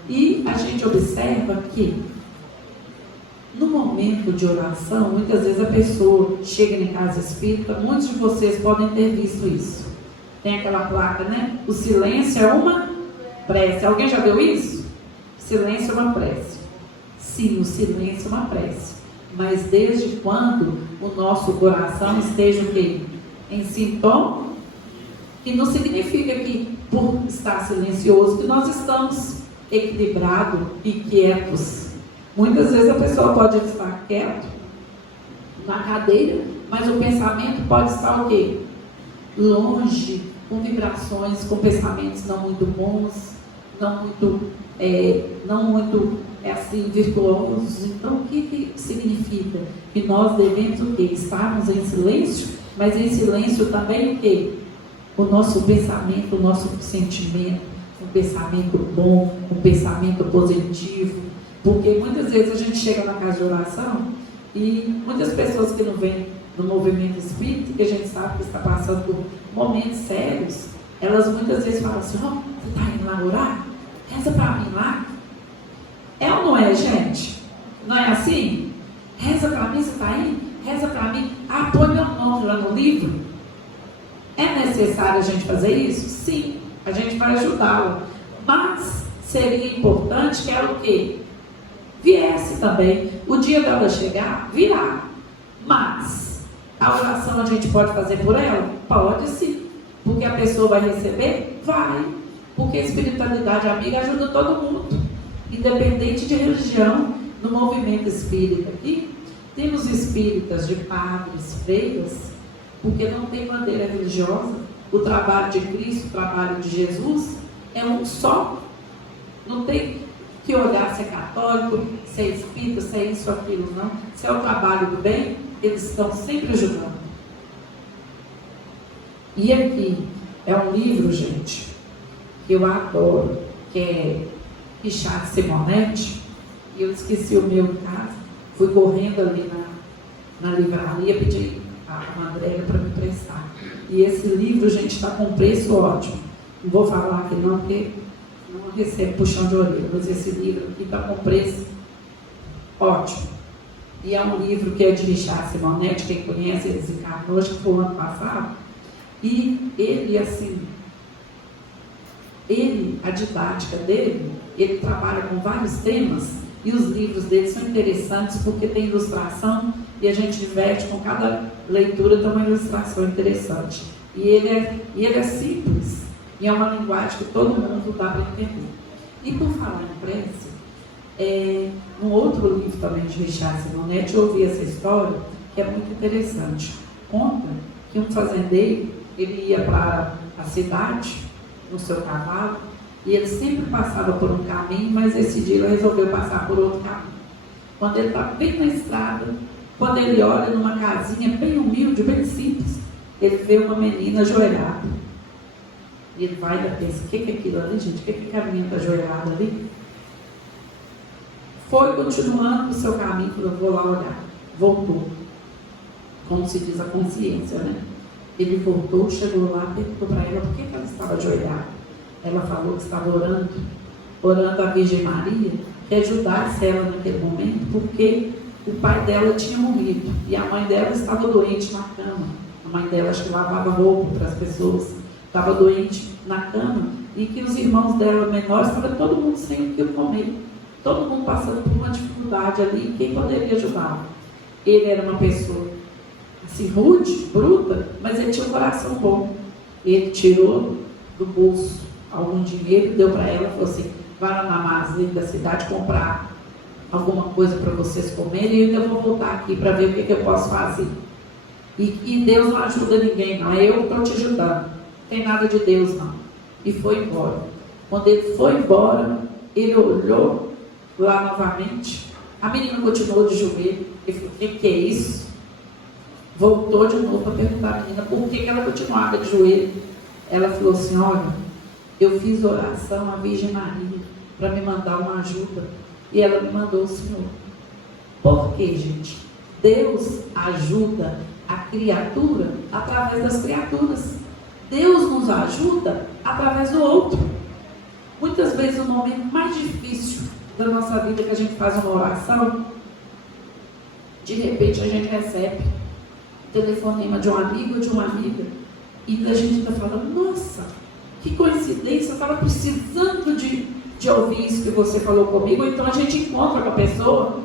E a gente observa que, no momento de oração, muitas vezes a pessoa chega em casa espírita, muitos de vocês podem ter visto isso. Tem aquela placa, né? O silêncio é uma prece. Alguém já viu isso? Silêncio é uma prece. Sim, o silêncio é uma prece. Mas desde quando o nosso coração esteja o quê? Em sintoma? Que não significa que, por estar silencioso, que nós estamos equilibrados e quietos. Muitas vezes a pessoa pode estar quieto na cadeira, mas o pensamento pode estar o quê? Longe, com vibrações, com pensamentos não muito bons, não muito assim, virtuosos. Então, o que significa? Que nós devemos o quê? Estarmos em silêncio, mas em silêncio também o quê? O nosso pensamento, o nosso sentimento, um pensamento bom, um pensamento positivo. Porque muitas vezes a gente chega na casa de oração e muitas pessoas que não vêm no movimento espírita, que a gente sabe que está passando por momentos sérios, elas muitas vezes falam assim: ó, você está indo lá orar? Reza para mim lá. É ou não é, gente? Não é assim? Reza para mim, você está indo? Reza para mim. Ah, põe meu nome lá no livro. É necessário a gente fazer isso? Sim, a gente vai ajudá-la. Mas seria importante que ela o quê? Viesse também. O dia dela chegar, virá. Mas a oração a gente pode fazer por ela? Pode sim. Porque a pessoa vai receber? Vai. Porque a espiritualidade amiga ajuda todo mundo, independente de religião. No movimento espírita aqui, temos espíritas de padres, freiras, porque não tem bandeira religiosa. O trabalho de Cristo, o trabalho de Jesus é um só. Não tem que olhar se é católico, se é espírita, se é isso ou aquilo, não. Se é o trabalho do bem, eles estão sempre ajudando. E aqui é um livro, gente, que eu adoro, que é Richard Simonetti. E eu esqueci o meu em casa, fui correndo ali na livraria, pedi a Andréia para me emprestar. E esse livro, gente, está com preço ótimo. Não vou falar aqui não, porque não recebo puxão de orelha, mas esse livro aqui está com preço ótimo. E é um livro que é de Richard Simonetti, quem conhece, ele desencarnou, acho que foi o ano passado. E ele, assim, a didática dele, ele trabalha com vários temas, e os livros dele são interessantes porque tem ilustração, e a gente diverte com cada leitura, tem uma ilustração interessante. E ele é simples, e é uma linguagem que todo mundo dá para entender. E por falar em prece, um outro livro também de Richard Simonetti, eu ouvi essa história, que é muito interessante. Conta que um fazendeiro, ele ia para a cidade, no seu cavalo, e ele sempre passava por um caminho, mas esse dia ele resolveu passar por outro caminho. Quando ele está bem na estrada, quando ele olha numa casinha bem humilde, bem simples, ele vê uma menina ajoelhada. E ele vai e pensa: o que é aquilo ali, gente? O que a menina está ajoelhada ali? Foi continuando no seu caminho, falou: vou lá olhar. Voltou. Como se diz a consciência, né? Ele voltou, chegou lá, perguntou para ela por que ela estava ajoelhada. Ela falou que estava orando a Virgem Maria, que ajudasse ela naquele momento, porque o pai dela tinha morrido e a mãe dela estava doente na cama. A mãe dela, acho que lavava roupa para as pessoas, estava doente na cama, e que os irmãos dela menores estavam todo mundo sem o que comer, todo mundo passando por uma dificuldade ali, quem poderia ajudar? Ele era uma pessoa assim, rude, bruta, mas ele tinha um coração bom. Ele tirou do bolso algum dinheiro, deu para ela, falou assim: vai lá na Mazda da cidade comprar alguma coisa para vocês comerem, e eu ainda vou voltar aqui para ver o que eu posso fazer. E Deus não ajuda ninguém, não, é eu que estou te ajudando, não tem nada de Deus não. E foi embora. Quando ele foi embora, ele olhou lá novamente, a menina continuou de joelho, ele falou: o que é isso? voltou de novo para perguntar à menina por que ela continuava de joelho. Ela falou assim: olha, eu fiz oração à Virgem Maria para me mandar uma ajuda e ela me mandou o Senhor. Por quê, gente? Deus ajuda a criatura através das criaturas. Deus nos ajuda através do outro. Muitas vezes o momento mais difícil da nossa vida, que a gente faz uma oração, de repente a gente recebe o telefonema de um amigo ou de uma amiga e a gente está falando: nossa, que coincidência, eu estava precisando de ouvir isso que você falou comigo. Ou então a gente encontra com a pessoa,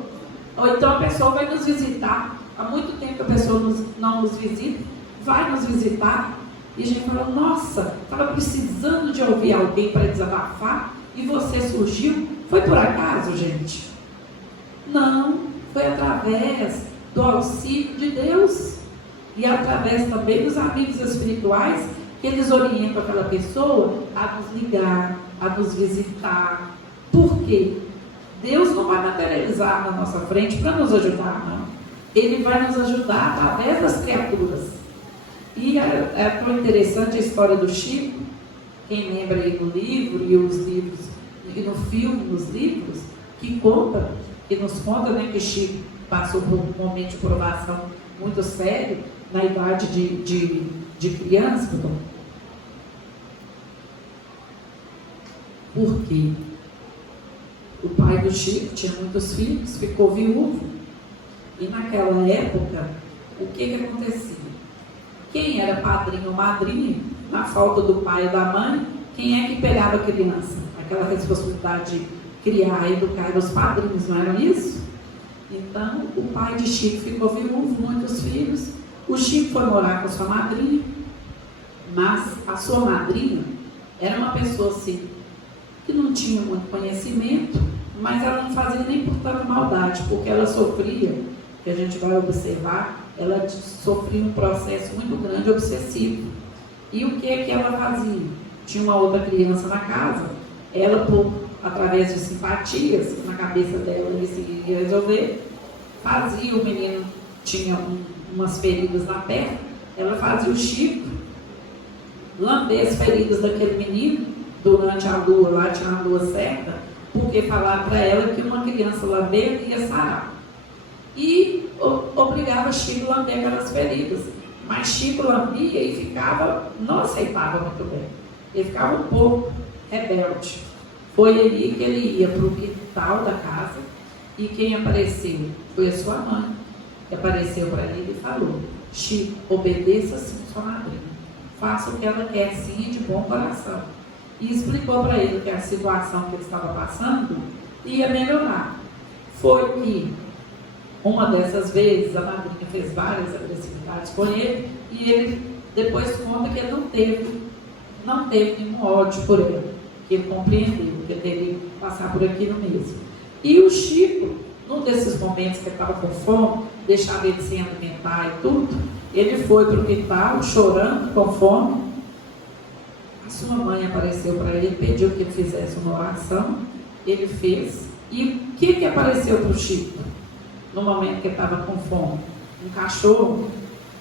ou então a pessoa vai nos visitar. Há muito tempo que a pessoa não nos visita, vai nos visitar e a gente fala: nossa, estava precisando de ouvir alguém para desabafar e você surgiu. Foi por acaso, gente? Não, foi através do auxílio de Deus e através também dos amigos espirituais, que eles orientam aquela pessoa a nos ligar, a nos visitar. Por quê? Deus não vai materializar na nossa frente para nos ajudar, não. Ele vai nos ajudar através das criaturas. E é tão interessante a história do Chico. Quem lembra aí do livro e os livros, e no filme, nos livros, que nos conta, né, que Chico passou por um momento de provação muito sério na idade de criança. Por quê? O pai do Chico tinha muitos filhos, ficou viúvo. E naquela época, o que acontecia? Quem era padrinho ou madrinha, na falta do pai e da mãe, quem é que pegava a criança? Aquela responsabilidade de criar e educar os padrinhos, não era isso? Então, o pai de Chico ficou viúvo, muitos filhos. O Chico foi morar com sua madrinha, mas a sua madrinha era uma pessoa assim, que não tinha muito conhecimento, mas ela não fazia nem por tanta maldade, porque ela sofria, que a gente vai observar, ela sofria um processo muito grande obsessivo. E o que é que ela fazia? Tinha uma outra criança na casa, ela, através de simpatias, na cabeça dela isso iria resolver, fazia, o menino tinha umas feridas na perna, ela fazia o Chico lamber as feridas daquele menino durante a lua, lá tinha a lua certa, porque falaram para ela que uma criança lambendo ia sarar. E obrigava Chico a lamber aquelas feridas. Mas Chico lambia e ficava, não aceitava muito bem. Ele ficava um pouco rebelde. Foi ali que ele ia para o quintal da casa e quem apareceu foi a sua mãe, que apareceu para ele e falou: Chico, obedeça sim sua madrinha, faça o que ela quer sim de bom coração. E explicou para ele que a situação que ele estava passando ia melhorar. Foi que uma dessas vezes a madrinha fez várias agressividades com ele e ele depois conta que ele não teve nenhum ódio por ele, que ele compreendeu que ele teria que passar por aquilo mesmo. E o Chico, num desses momentos que ele estava com fome, deixava ele sem alimentar e tudo, ele foi para o quintal chorando, com fome. A sua mãe apareceu para ele, pediu que ele fizesse uma oração, ele fez. E o que apareceu para o Chico? No momento que ele estava com fome, um cachorro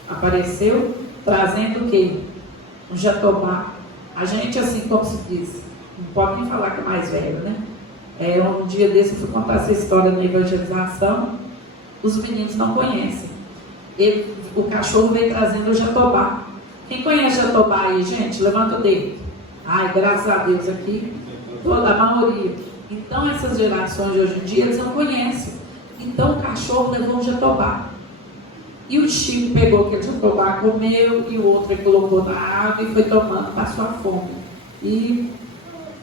apareceu, trazendo o quê? Um jatobá. A gente, assim como se diz, não pode nem falar que é mais velho, né? Um dia desse eu fui contar essa história na evangelização, os meninos não conhecem. O cachorro veio trazendo o jatobá. Quem conhece jatobá aí, gente? Levanta o dedo. Ai, graças a Deus aqui, toda a maioria. Então essas gerações de hoje em dia, eles não conhecem. Então o cachorro levou um jatobá. E o Chico pegou aquele jatobá, comeu, e o outro ele colocou na água e foi tomando, passou a fome. E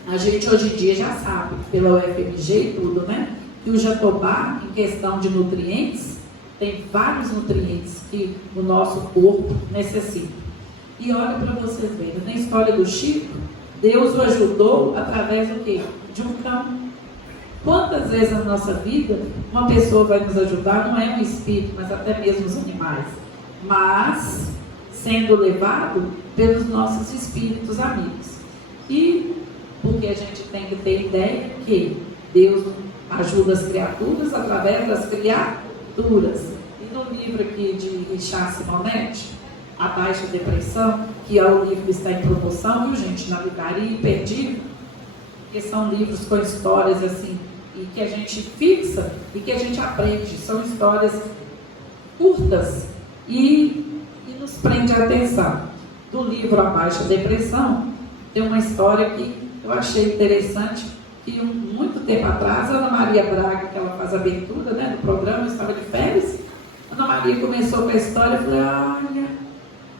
a gente hoje em dia já sabe, pela UFMG e tudo, né? Que o jatobá, em questão de nutrientes, tem vários nutrientes que o nosso corpo necessita. E olha para vocês verem, na história do Chico, Deus o ajudou através do quê? De um cão. Quantas vezes na nossa vida uma pessoa vai nos ajudar, não é um espírito, mas até mesmo os animais, mas sendo levado pelos nossos espíritos amigos. E porque a gente tem que ter ideia que Deus ajuda as criaturas através das criaturas. E no o livro aqui de Richard Simonetti, A Baixa Depressão, que é o livro que está em promoção, viu, gente, na livraria Imperdível, que são livros com histórias assim, e que a gente fixa e que a gente aprende. São histórias curtas e nos prende a atenção. Do livro A Baixa Depressão, tem uma história que eu achei interessante, que muito tempo atrás, Ana Maria Braga, que ela faz a abertura, né, do programa, eu estava de férias, Ana Maria começou com a história, eu falei,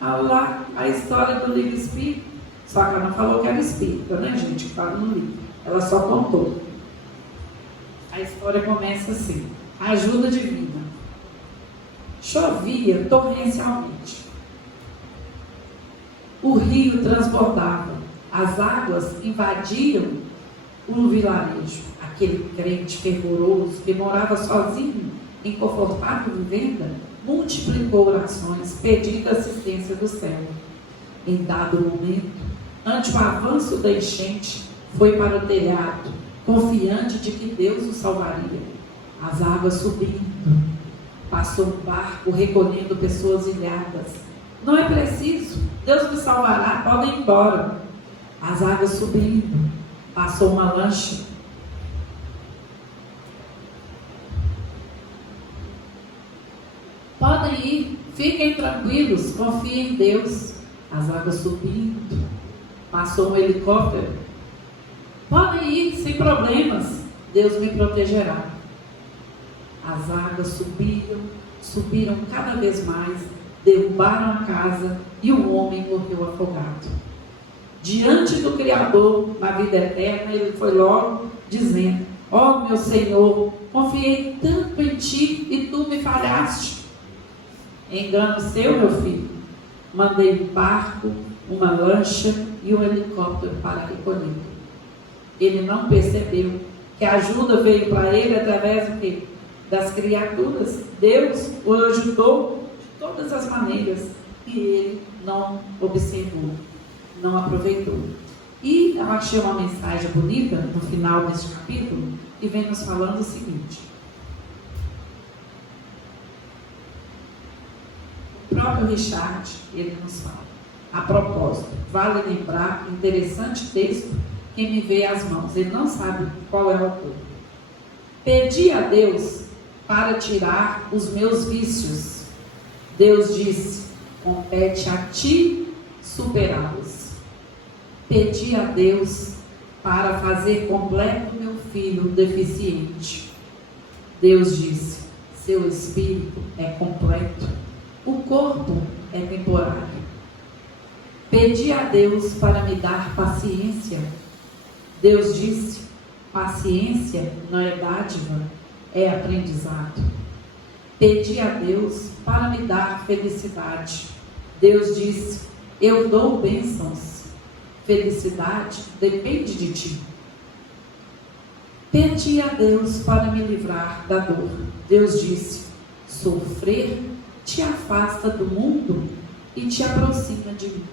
olha lá, a história do livro espírita, só que ela não falou que era espírita, né, gente, que fala no livro, ela só contou. A história começa assim: ajuda divina. Chovia torrencialmente. O rio transbordava. As águas invadiam o vilarejo. Aquele crente fervoroso que morava sozinho em confortável vivenda multiplicou orações pedindo assistência do céu. Em dado momento, ante o avanço da enchente, foi para o telhado, confiante de que Deus o salvaria. As águas subindo. Passou um barco recolhendo pessoas ilhadas. Não é preciso, Deus me salvará, podem ir embora. As águas subindo. Passou uma lancha. Podem ir, fiquem tranquilos, confiem em Deus. As águas subindo. Passou um helicóptero. Podem ir sem problemas, Deus me protegerá. As águas subiram cada vez mais, derrubaram a casa e o homem morreu afogado. Diante do Criador, na vida eterna, ele foi logo dizendo: ó meu Senhor, confiei tanto em Ti e Tu me falhaste. Engano seu, meu filho. Mandei um barco, uma lancha e um helicóptero para recolher. Ele não percebeu que a ajuda veio para ele através do quê? Das criaturas. Deus o ajudou de todas as maneiras e ele não observou, não aproveitou. E eu achei uma mensagem bonita no final deste capítulo que vem nos falando o seguinte: o próprio Richard, ele nos fala, a propósito, vale lembrar, interessante texto, quem me vê às mãos, ele não sabe qual é o autor. Pedi a Deus para tirar os meus vícios. Deus disse: compete a ti superá-los. Pedi a Deus para fazer completo meu filho deficiente. Deus disse: seu espírito é completo, o corpo é temporário. Pedi a Deus para me dar paciência. Deus disse: paciência não é dádiva, é aprendizado. Pedi a Deus para me dar felicidade. Deus disse: eu dou bênçãos. Felicidade depende de ti. Pedi a Deus para me livrar da dor. Deus disse: sofrer te afasta do mundo e te aproxima de mim.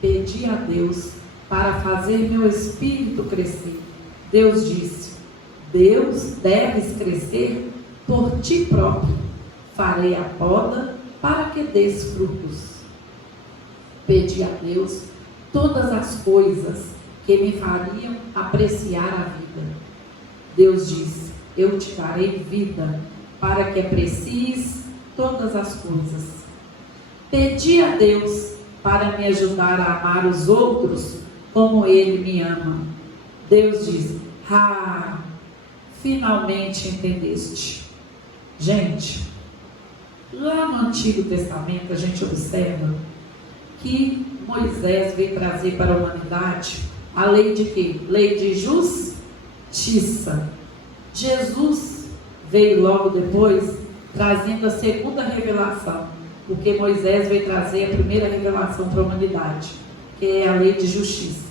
Pedi a Deus para fazer meu espírito crescer. Deus disse: Deus deves crescer por ti próprio. Farei a poda para que des frutos. Pedi a Deus todas as coisas que me fariam apreciar a vida. Deus disse: eu te darei vida para que aprecies todas as coisas. Pedi a Deus para me ajudar a amar os outros como Ele me ama. Deus disse: finalmente entendeste. Gente, lá no Antigo Testamento a gente observa que Moisés veio trazer para a humanidade a lei de quê? Lei de justiça. Jesus veio logo depois trazendo a segunda revelação, porque Moisés veio trazer a primeira revelação para a humanidade, que é a lei de justiça.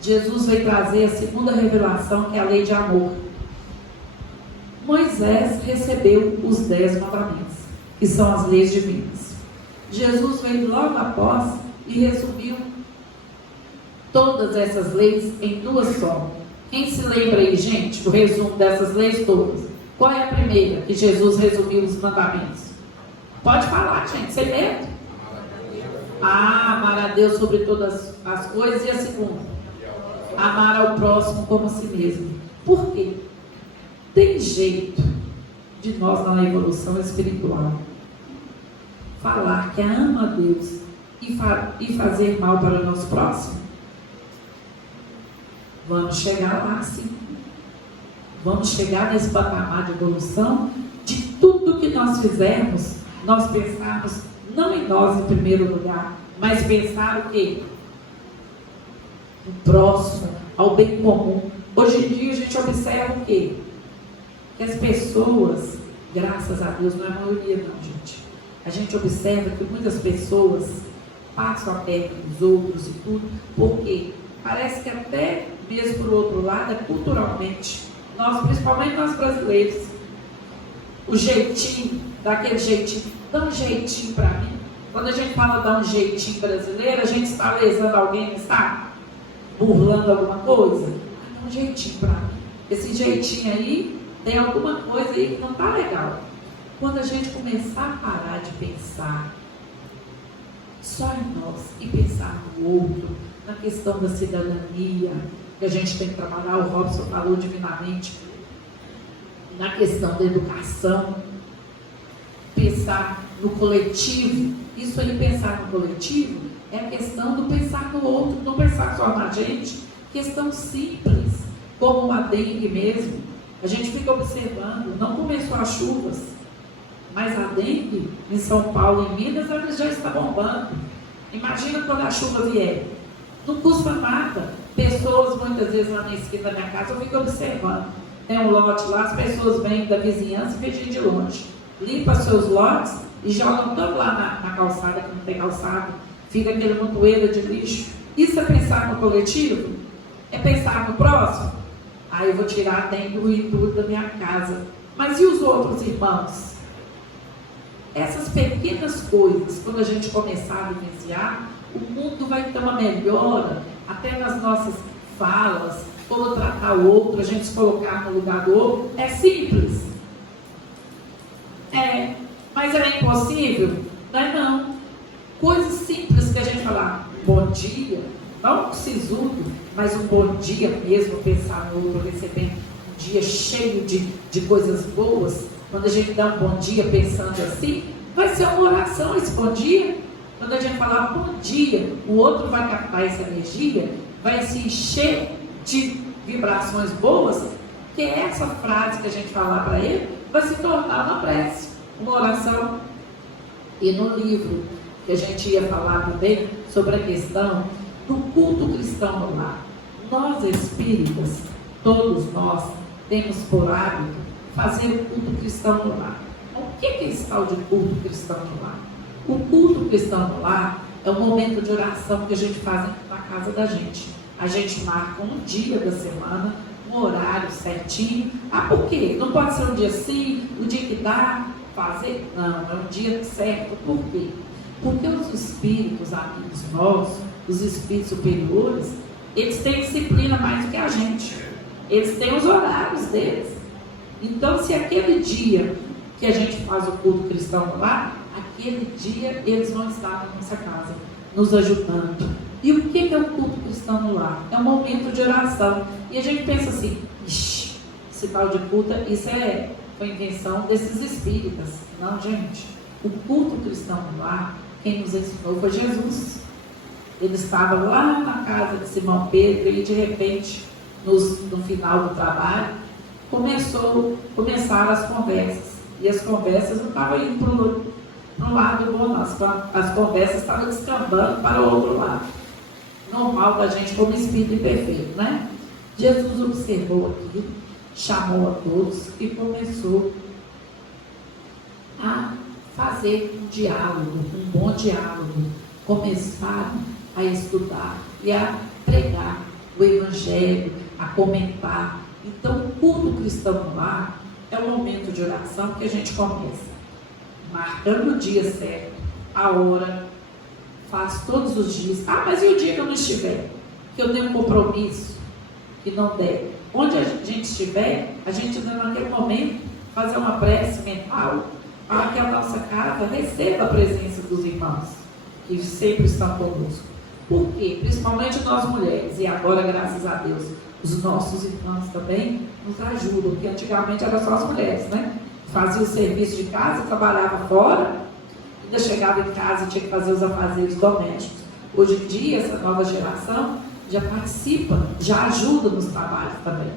Jesus veio trazer a segunda revelação, que é a lei de amor. Moisés recebeu os 10 mandamentos, que são as leis divinas. Jesus veio logo após e resumiu todas essas leis em 2 só. Quem se lembra aí, gente, o resumo dessas leis todas? Qual é a primeira que Jesus resumiu os mandamentos? Pode falar, gente, sem medo. Amar a Deus sobre todas as coisas. E a segunda, amar ao próximo como a si mesmo. Por quê? Tem jeito de nós na evolução espiritual falar que ama a Deus e fazer mal para o nosso próximo? Vamos chegar lá sim. Vamos chegar nesse patamar de evolução de tudo que nós fizermos, nós pensarmos não em nós em primeiro lugar, mas pensar o quê? O próximo, ao bem comum. Hoje em dia a gente observa o quê? Que as pessoas, graças a Deus, não é a maioria não, gente. A gente observa que muitas pessoas passam a perna dos outros e tudo, porque parece que até mesmo por outro lado, é culturalmente, nós, principalmente nós brasileiros, o jeitinho, daquele jeitinho, dá um jeitinho para mim. Quando a gente fala dar um jeitinho brasileiro, a gente está lesando alguém, está burlando alguma coisa. Dá um jeitinho para mim. Esse jeitinho aí, tem alguma coisa aí que não está legal. Quando a gente começar a parar de pensar só em nós e pensar no outro, na questão da cidadania, que a gente tem que trabalhar, o Robson falou divinamente, na questão da educação, pensar no coletivo. Isso aí, pensar no coletivo, é a questão do pensar no outro, não pensar só na gente. Questão simples, como uma dengue mesmo. A gente fica observando, não começou as chuvas, mas a dengue em São Paulo e em Minas, ela já está bombando. Imagina quando a chuva vier. Não custa nada. Pessoas, muitas vezes lá na esquina da minha casa, eu fico observando. Tem um lote lá, as pessoas vêm da vizinhança e vêm de longe. Limpa seus lotes e jogam todo lá na calçada, que não tem calçada. Fica aquele montoeiro de lixo. Isso é pensar no coletivo? É pensar no próximo? Aí eu vou tirar dentro e tudo da minha casa. Mas e os outros irmãos? Essas pequenas coisas, quando a gente começar a vivenciar, o mundo vai ter uma melhora, até nas nossas falas, como tratar o outro, a gente se colocar no lugar do outro. É simples. É, mas é impossível? Não é não. Coisas simples que a gente falar, bom dia, não um sisudo, mas um bom dia mesmo, pensar no outro, receber um dia cheio de coisas boas. Quando a gente dá um bom dia pensando assim, vai ser uma oração esse bom dia. Quando a gente falar bom dia, o outro vai captar essa energia, vai se encher de vibrações boas, que essa frase que a gente falar para ele vai se tornar uma prece, uma oração. E no livro que a gente ia falar também sobre a questão do culto cristão no lar, nós espíritas, todos nós, temos por hábito fazer o culto cristão no lar. O que é esse tal de culto cristão no lar? O culto cristão no lar é um momento de oração que a gente faz na casa da gente. A gente marca um dia da semana, um horário certinho. Ah, por quê? Não pode ser um dia assim, o dia que dá fazer? Não, é um dia certo. Por quê? Porque os espíritos amigos nossos, os espíritos superiores, eles têm disciplina mais do que a gente. Eles têm os horários deles. Então, se aquele dia que a gente faz o culto cristão lá, aquele dia eles vão estar na nossa casa, nos ajudando. E o que é o culto cristão no lar? É um momento de oração. E a gente pensa assim, ixi, esse tal de culto, isso foi invenção desses espíritas. Não, gente. O culto cristão no lar, quem nos ensinou foi Jesus. Ele estava lá na casa de Simão Pedro e de repente, no final do trabalho, começaram as conversas. E as conversas não estavam indo para um lado bom, as conversas estavam descambando para o outro lado. Normal da gente como espírito imperfeito, né? Jesus observou aquilo, chamou a todos e começou a fazer um diálogo, um bom diálogo. Começaram a estudar e a pregar o Evangelho, a comentar. Então, o culto cristão no lar é o momento de oração que a gente começa marcando o dia certo, a hora, faz todos os dias. Ah, mas e o dia que eu não estiver? Que eu tenho um compromisso, que não der. Onde a gente estiver, a gente deve naquele momento fazer uma prece mental, para que a nossa casa receba a presença dos irmãos, que sempre estão conosco. Por quê? Principalmente nós mulheres, e agora, graças a Deus, os nossos irmãos também nos ajudam, porque antigamente eram só as mulheres, né? Fazia o serviço de casa, trabalhava fora, ainda chegava em casa e tinha que fazer os afazeres domésticos. Hoje em dia, essa nova geração já participa, já ajuda nos trabalhos também.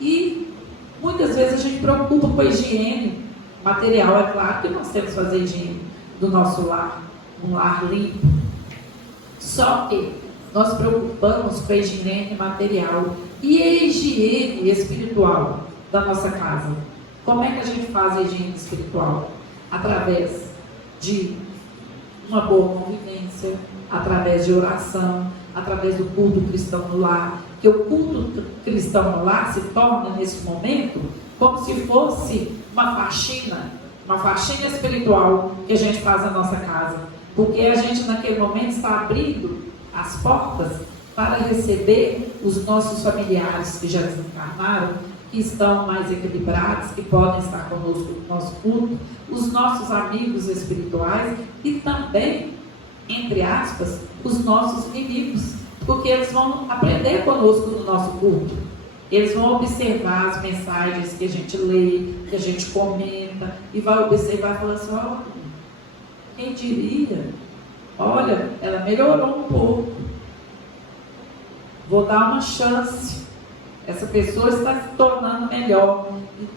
E muitas vezes a gente preocupa com a higiene material. É claro que nós temos que fazer higiene do nosso lar, um lar limpo. Só que nós preocupamos com a higiene material e a higiene espiritual da nossa casa. Como é que a gente faz a higiene espiritual? Através de uma boa convivência, através de oração, através do culto cristão no lar. Que o culto cristão no lar se torna, nesse momento, como se fosse uma faxina espiritual que a gente faz na nossa casa. Porque a gente, naquele momento, está abrindo as portas para receber os nossos familiares que já desencarnaram, que estão mais equilibrados, que podem estar conosco no nosso culto, os nossos amigos espirituais e também, entre aspas, os nossos inimigos, porque eles vão aprender conosco no nosso culto. Eles vão observar as mensagens que a gente lê, que a gente comenta, e vai observar e falar assim: ó, quem diria? Olha, ela melhorou um pouco. Vou dar uma chance. Essa pessoa está se tornando melhor.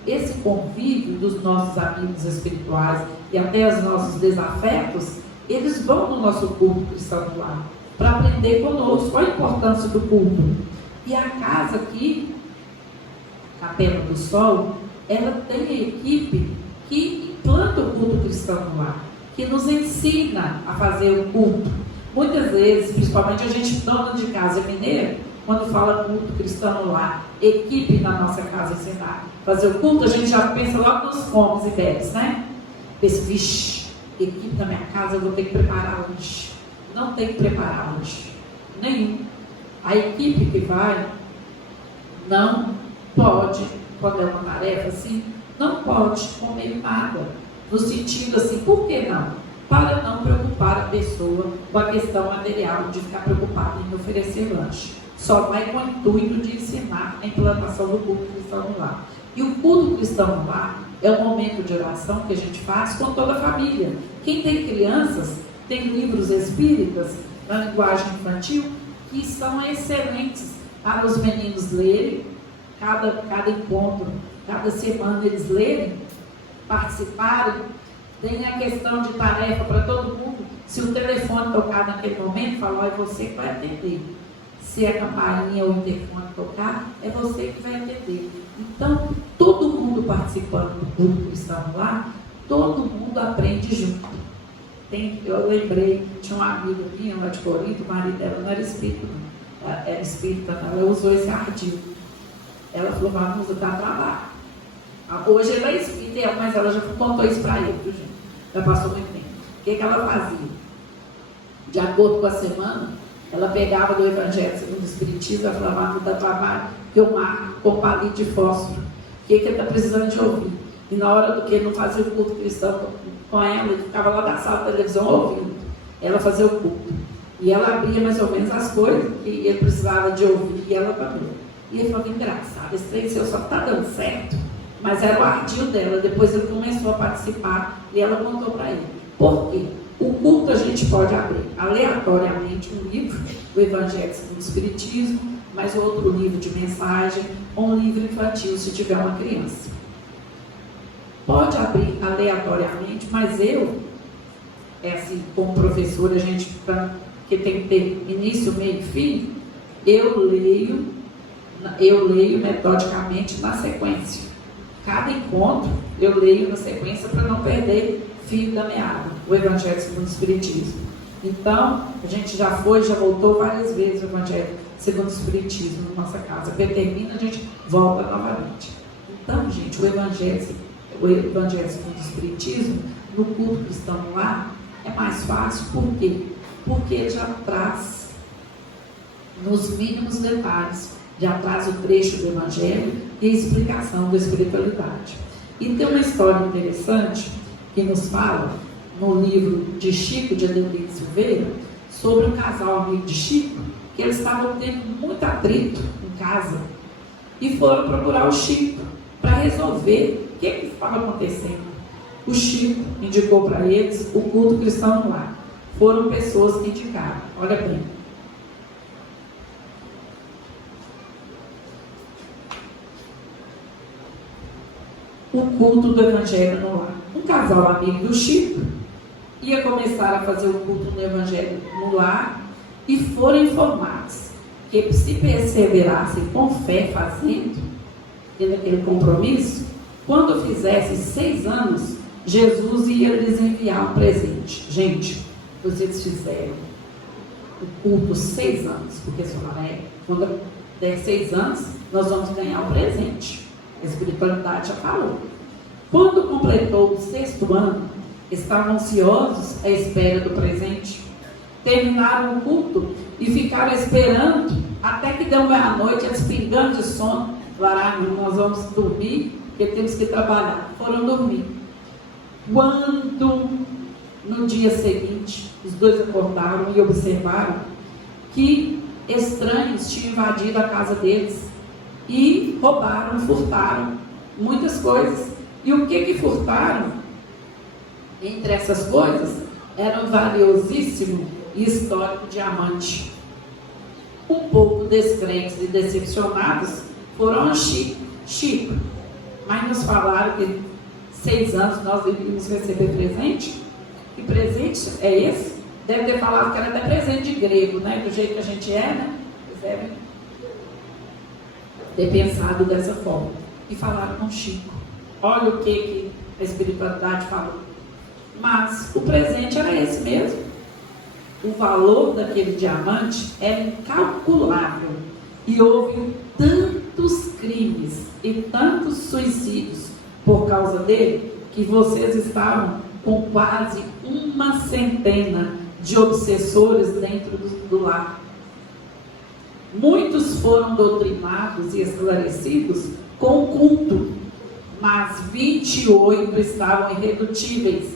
E esse convívio dos nossos amigos espirituais e até os nossos desafetos, eles vão no nosso culto cristão lá, para aprender conosco qual a importância do culto. E a casa aqui, Capela do Sol, ela tem a equipe que implanta o culto cristão lá, que nos ensina a fazer o culto. Muitas vezes, principalmente a gente dona de casa mineira, quando fala culto cristão lá, equipe na nossa casa ensinar fazer o culto, a gente já pensa logo nos fomes e bebes, né? Pensa, vixe, equipe na minha casa eu vou ter que preparar hoje. Não tem que preparar hoje, nenhum. A equipe que vai não pode, quando é uma tarefa assim, não pode comer nada, no sentido assim, por que não? Para não preocupar a pessoa com a questão material, de ficar preocupada em oferecer lanche. Só vai com o intuito de ensinar a implantação do culto cristão no lar. E o culto cristão no lar é um momento de oração que a gente faz com toda a família. Quem tem crianças, tem livros espíritas na linguagem infantil que são excelentes para os meninos lerem, cada encontro, cada semana eles lerem, participarem. Tem a questão de tarefa para todo mundo. Se o telefone tocar naquele momento, fala, é você que vai atender. Se a campainha ou o interfone tocar, é você que vai atender. Então, todo mundo participando do culto cristão lá, todo mundo aprende junto. Eu lembrei, tinha uma amiga minha lá de Corinto, o marido dela não era espírita, não. Ela era espírita, não. Ela usou esse ardil. Ela falou, vamos dar trabalho. Hoje ela é espírita, mas ela já contou isso para ele, viu, gente? Já passou muito tempo. O que ela fazia? De acordo com a semana, ela pegava do Evangelho segundo o Espiritismo, ela falava, vamos dar trabalho, que eu marco com palito de fósforo. O que ele está precisando de ouvir? E na hora do que ele não fazia o culto cristão com ela, ele ficava lá na sala da televisão ouvindo. Ela fazia o culto. E ela abria mais ou menos as coisas que ele precisava de ouvir, e ela também. E ele falou, engraçado, esse trem seu só está dando certo. Mas era o ardil dela. Depois ele começou a participar e ela contou para ele. Por quê? O culto a gente pode abrir aleatoriamente um livro, o Evangelho segundo o Espiritismo, mais outro livro de mensagem, ou um livro infantil, se tiver uma criança. Pode abrir aleatoriamente, mas eu, assim, como professora, a gente que tem que ter início, meio e fim, eu leio metodicamente na sequência. Cada encontro eu leio na sequência para não perder fio da meada, o Evangelho segundo o Espiritismo. Então, a gente já voltou várias vezes o Evangelho segundo o Espiritismo na nossa casa. Quando termina, a gente volta novamente. Então, gente, o Evangelho segundo o Espiritismo, no culto cristão lá, é mais fácil. Por quê? Porque ele já traz, nos mínimos detalhes, já traz o trecho do Evangelho e a explicação da espiritualidade. E tem uma história interessante, que nos fala, no livro de Chico de Adelino Silveira, sobre um casal amigo de Chico, que eles estavam tendo muito atrito em casa e foram procurar o Chico para resolver o que estava acontecendo. O Chico indicou para eles o culto cristão no lar. Foram pessoas que indicaram. Olha bem. O culto do Evangelho no lar. Um casal amigo do Chico ia começar a fazer o culto do Evangelho no lar e foram informados que se perseverassem com fé fazendo, tendo aquele compromisso, quando fizessem 6 anos, Jesus ia lhes enviar um presente. Gente, vocês fizeram o culto 6 anos, porque eles falaram, quando der 6 anos, nós vamos ganhar um presente. A espiritualidade já falou. Quando completou o 6º ano, estavam ansiosos à espera do presente. Terminaram o culto e ficaram esperando até que deu meia-noite, eles pingando de sono. Falaram, nós vamos dormir, porque temos que trabalhar. Foram dormir. Quando, no dia seguinte, os dois acordaram e observaram que estranhos tinham invadido a casa deles e roubaram, furtaram muitas coisas. E o que furtaram? Entre essas coisas, era um valiosíssimo e histórico diamante. Um pouco descrentes e decepcionados, foram a Chico, mas nos falaram que 6 anos nós iríamos receber presente. Que presente é esse? Deve ter falado que era até presente de grego, né? Do jeito que a gente é, né? Eles devem ter pensado dessa forma. E falaram com Chico. Olha o que a espiritualidade falou. Mas o presente era esse mesmo. O valor daquele diamante era incalculável. E houve tantos crimes e tantos suicídios por causa dele, que vocês estavam com quase 100 de obsessores dentro do lar. Muitos foram doutrinados e esclarecidos com o culto, mas 28 estavam irredutíveis.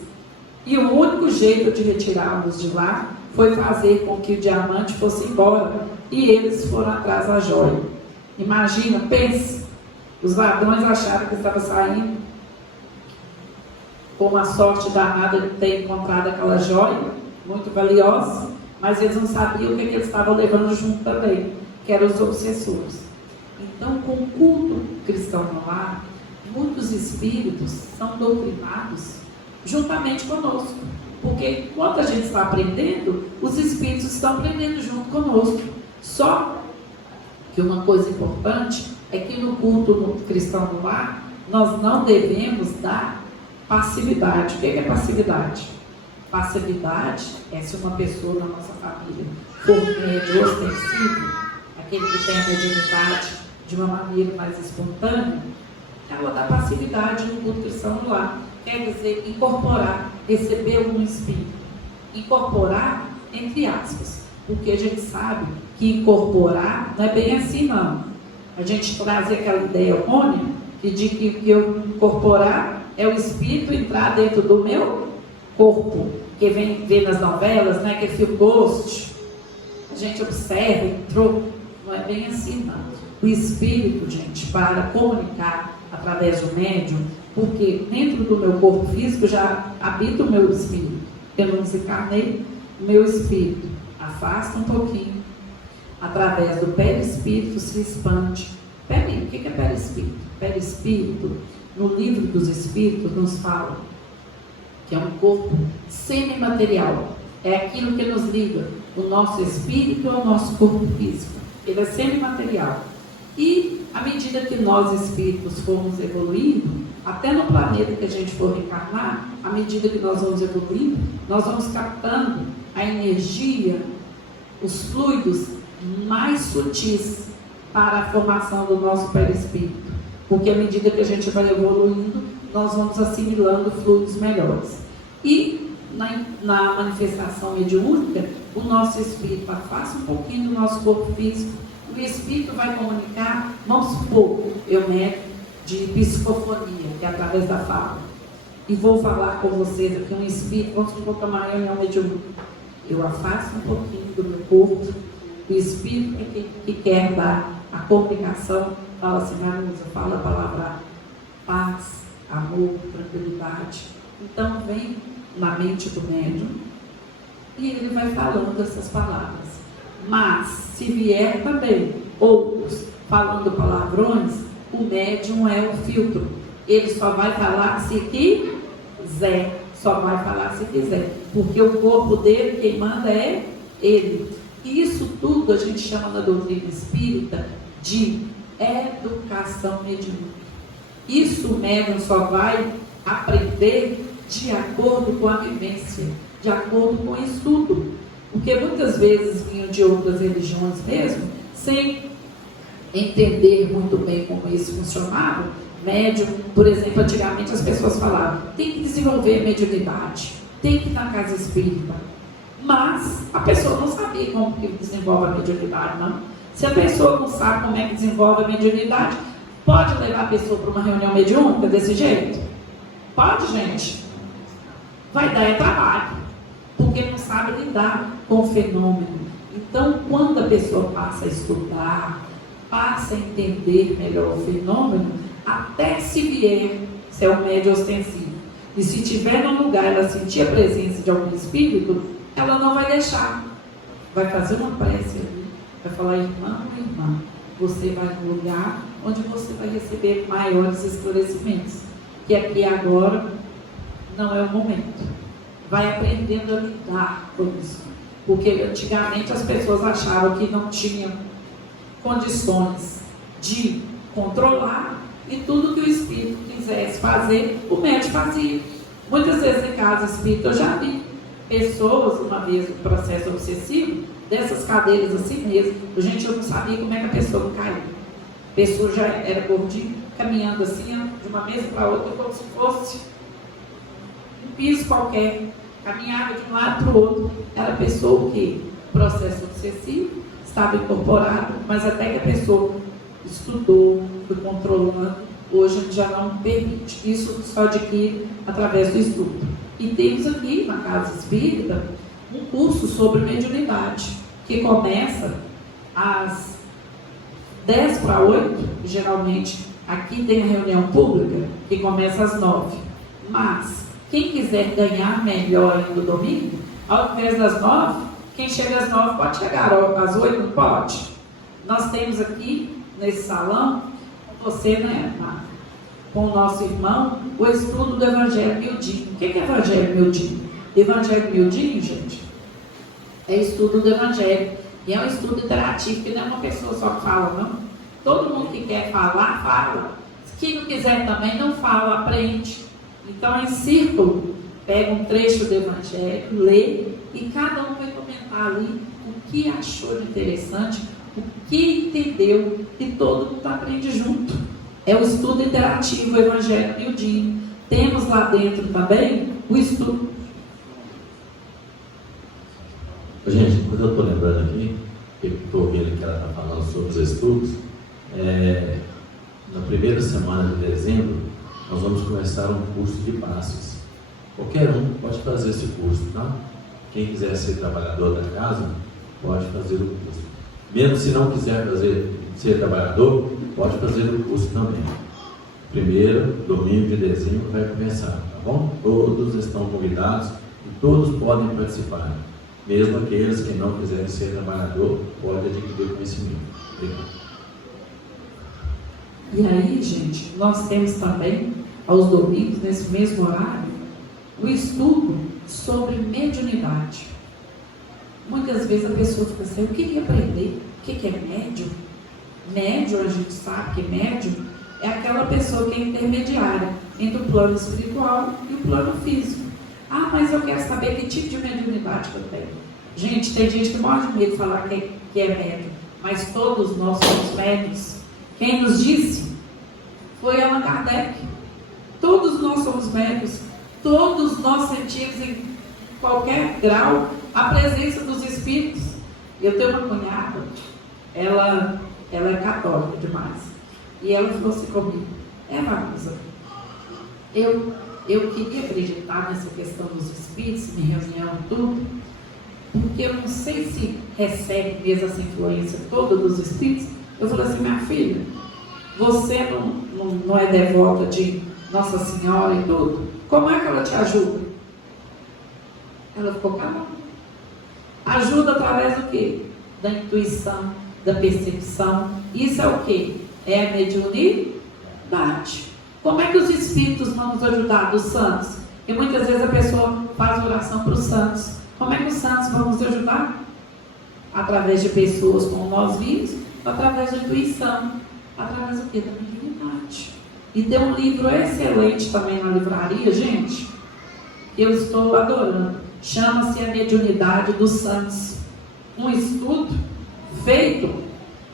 E o único jeito de retirá-los de lá foi fazer com que o diamante fosse embora. E eles foram atrás da joia. Imagina, pense, os ladrões acharam que estava saindo com uma sorte danada de ter encontrado aquela joia, muito valiosa, mas eles não sabiam o que eles estavam levando junto também, que eram os obsessores. Então, com o culto cristão no lar, muitos espíritos são doutrinados juntamente conosco, porque enquanto a gente está aprendendo, os espíritos estão aprendendo junto conosco. Só que uma coisa importante é que no culto cristão no lar, nós não devemos dar passividade. O que é passividade? Passividade é se uma pessoa da nossa família for médio ostensivo, aquele que tem a mediunidade de uma maneira mais espontânea, ela dá passividade no culto cristão no lar. Quer dizer, incorporar, receber um espírito. Incorporar, entre aspas, porque a gente sabe que incorporar não é bem assim, não. A gente traz aquela ideia errônea que de que eu incorporar é o espírito entrar dentro do meu corpo, que vem ver nas novelas, né, aquele filme Ghost, a gente observa, entrou, não é bem assim, não. O espírito, gente, para comunicar através do médium, porque dentro do meu corpo físico já habita o meu espírito. Eu não desencarnei, o meu espírito afasta um pouquinho, através do perispírito se expande. Peraí, o que é perispírito? Perispírito, no livro dos espíritos, nos fala que é um corpo semimaterial. É aquilo que nos liga o nosso espírito ao nosso corpo físico. Ele é semimaterial. E à medida que nós espíritos formos evoluindo, até no planeta que a gente for reencarnar, à medida que nós vamos evoluindo, nós vamos captando a energia, os fluidos mais sutis para a formação do nosso perispírito. Porque à medida que a gente vai evoluindo, nós vamos assimilando fluidos melhores. E na manifestação mediúnica, o nosso espírito afasta um pouquinho do nosso corpo físico. O espírito vai comunicar, vamos supor, eu medo de psicofonia, que é através da fala. e vou falar com vocês aqui um espírito, vamos supor que uma reunião mediúnica. Eu afasto um pouquinho do meu corpo, o espírito que quer dar a comunicação, fala assim, Marusa, fala a palavra paz, amor, tranquilidade. Então vem na mente do médium e ele vai falando essas palavras. Mas, se vier também outros falando palavrões, o médium é o filtro. Ele só vai falar se quiser. Só vai falar se quiser. Porque o corpo dele, quem manda é ele. E isso tudo a gente chama na doutrina espírita de educação mediúnica. Isso o médium só vai aprender de acordo com a vivência, de acordo com o estudo. Porque muitas vezes vinham de outras religiões mesmo, sem entender muito bem como isso funcionava. Médium, por exemplo, antigamente as pessoas falavam, tem que desenvolver a mediunidade, tem que ir na casa espírita. Mas a pessoa não sabia como que desenvolve a mediunidade, não. Se a pessoa não sabe como é que desenvolve a mediunidade, pode levar a pessoa para uma reunião mediúnica desse jeito? Pode, gente. Vai dar trabalho, porque não sabe lidar com o fenômeno. Então, quando a pessoa passa a estudar, passa a entender melhor o fenômeno, até se vier, se é um médium ostensivo, e se tiver no lugar ela sentir a presença de algum espírito, ela não vai deixar. Vai fazer uma prece ali, vai falar, irmão, irmã, você vai no lugar onde você vai receber maiores esclarecimentos, que aqui agora não é o momento. Vai aprendendo a lidar com isso. Porque antigamente as pessoas achavam que não tinham condições de controlar, e tudo que o espírito quisesse fazer, o médium fazia. Muitas vezes em casa espírita eu já vi pessoas, uma vez no processo obsessivo, dessas cadeiras assim mesmo. Gente, eu não sabia como é que a pessoa não caiu. A pessoa já era gordinha, caminhando assim, de uma mesa para outra, como se fosse um piso qualquer. Caminhava de um lado para o outro. Era a pessoa o quê? Processo obsessivo, estava incorporado, mas até que a pessoa estudou, foi controlando, hoje a gente já não permite. Isso só adquire através do estudo. E temos aqui na Casa Espírita um curso sobre mediunidade, que começa às 10 para 8, geralmente aqui tem a reunião pública, que começa às 9. Mas quem quiser ganhar melhor ainda no domingo, ao invés das 9, quem chega às 9 pode chegar às 8, não pode? Nós temos aqui, nesse salão, com você, né, Marco? Com o nosso irmão, o estudo do Evangelho Miudinho. O que é Evangelho Miudinho? Evangelho Miudinho, gente, é estudo do Evangelho. E é um estudo interativo, que não é uma pessoa só que fala, não. Todo mundo que quer falar, fala. Quem não quiser também, não fala, aprende. Então, em círculo, pega um trecho do Evangelho, lê, e cada um vai comentar ali o que achou de interessante, o que entendeu, e todo mundo aprende junto. É o estudo interativo, o Evangelho Miudinho. Temos lá dentro também o estudo. Gente, quando eu estou lembrando aqui, estou ouvindo que ela está falando sobre os estudos, na primeira semana de dezembro, nós vamos começar um curso de passos. Qualquer um pode fazer esse curso, tá? Quem quiser ser trabalhador da casa, pode fazer o curso. Mesmo se não quiser ser trabalhador, pode fazer o curso também. Primeiro domingo de dezembro vai começar, tá bom? Todos estão convidados e todos podem participar. Mesmo aqueles que não quiserem ser trabalhador, podem adquirir conhecimento. Obrigado. E aí, gente, nós temos também, aos domingos, nesse mesmo horário, o estudo sobre mediunidade. Muitas vezes a pessoa fica assim, eu queria aprender o que é médium. Médium, a gente sabe que médium é aquela pessoa que é intermediária entre o plano espiritual e o plano físico. Ah, mas eu quero saber que tipo de mediunidade que eu tenho. Gente, tem gente que morre de medo de falar que é médium, mas todos nós somos médiums. Quem nos disse foi Allan Kardec. Todos nós somos médiums. Todos nós sentimos em qualquer grau a presença dos espíritos. Eu tenho uma cunhada, ela é católica demais. E ela falou assim comigo, Marusa, eu eu queria acreditar nessa questão dos espíritos, em reunião e tudo, porque eu não sei se recebe mesmo essa influência toda dos espíritos. Eu falei assim, minha filha, você não é devota de Nossa Senhora e tudo? Como é que ela te ajuda? Ela ficou calada. Ajuda através do quê? Da intuição, da percepção. Isso é o quê? É a mediunidade. Como é que os espíritos vão nos ajudar, dos santos? Porque muitas vezes a pessoa faz oração para os santos. Como é que os santos vão nos ajudar? Através de pessoas como nós vimos, através da intuição, através do quê? Da mediunidade. E tem um livro excelente também na livraria, gente, que eu estou adorando. Chama-se A Mediunidade dos Santos. Um estudo feito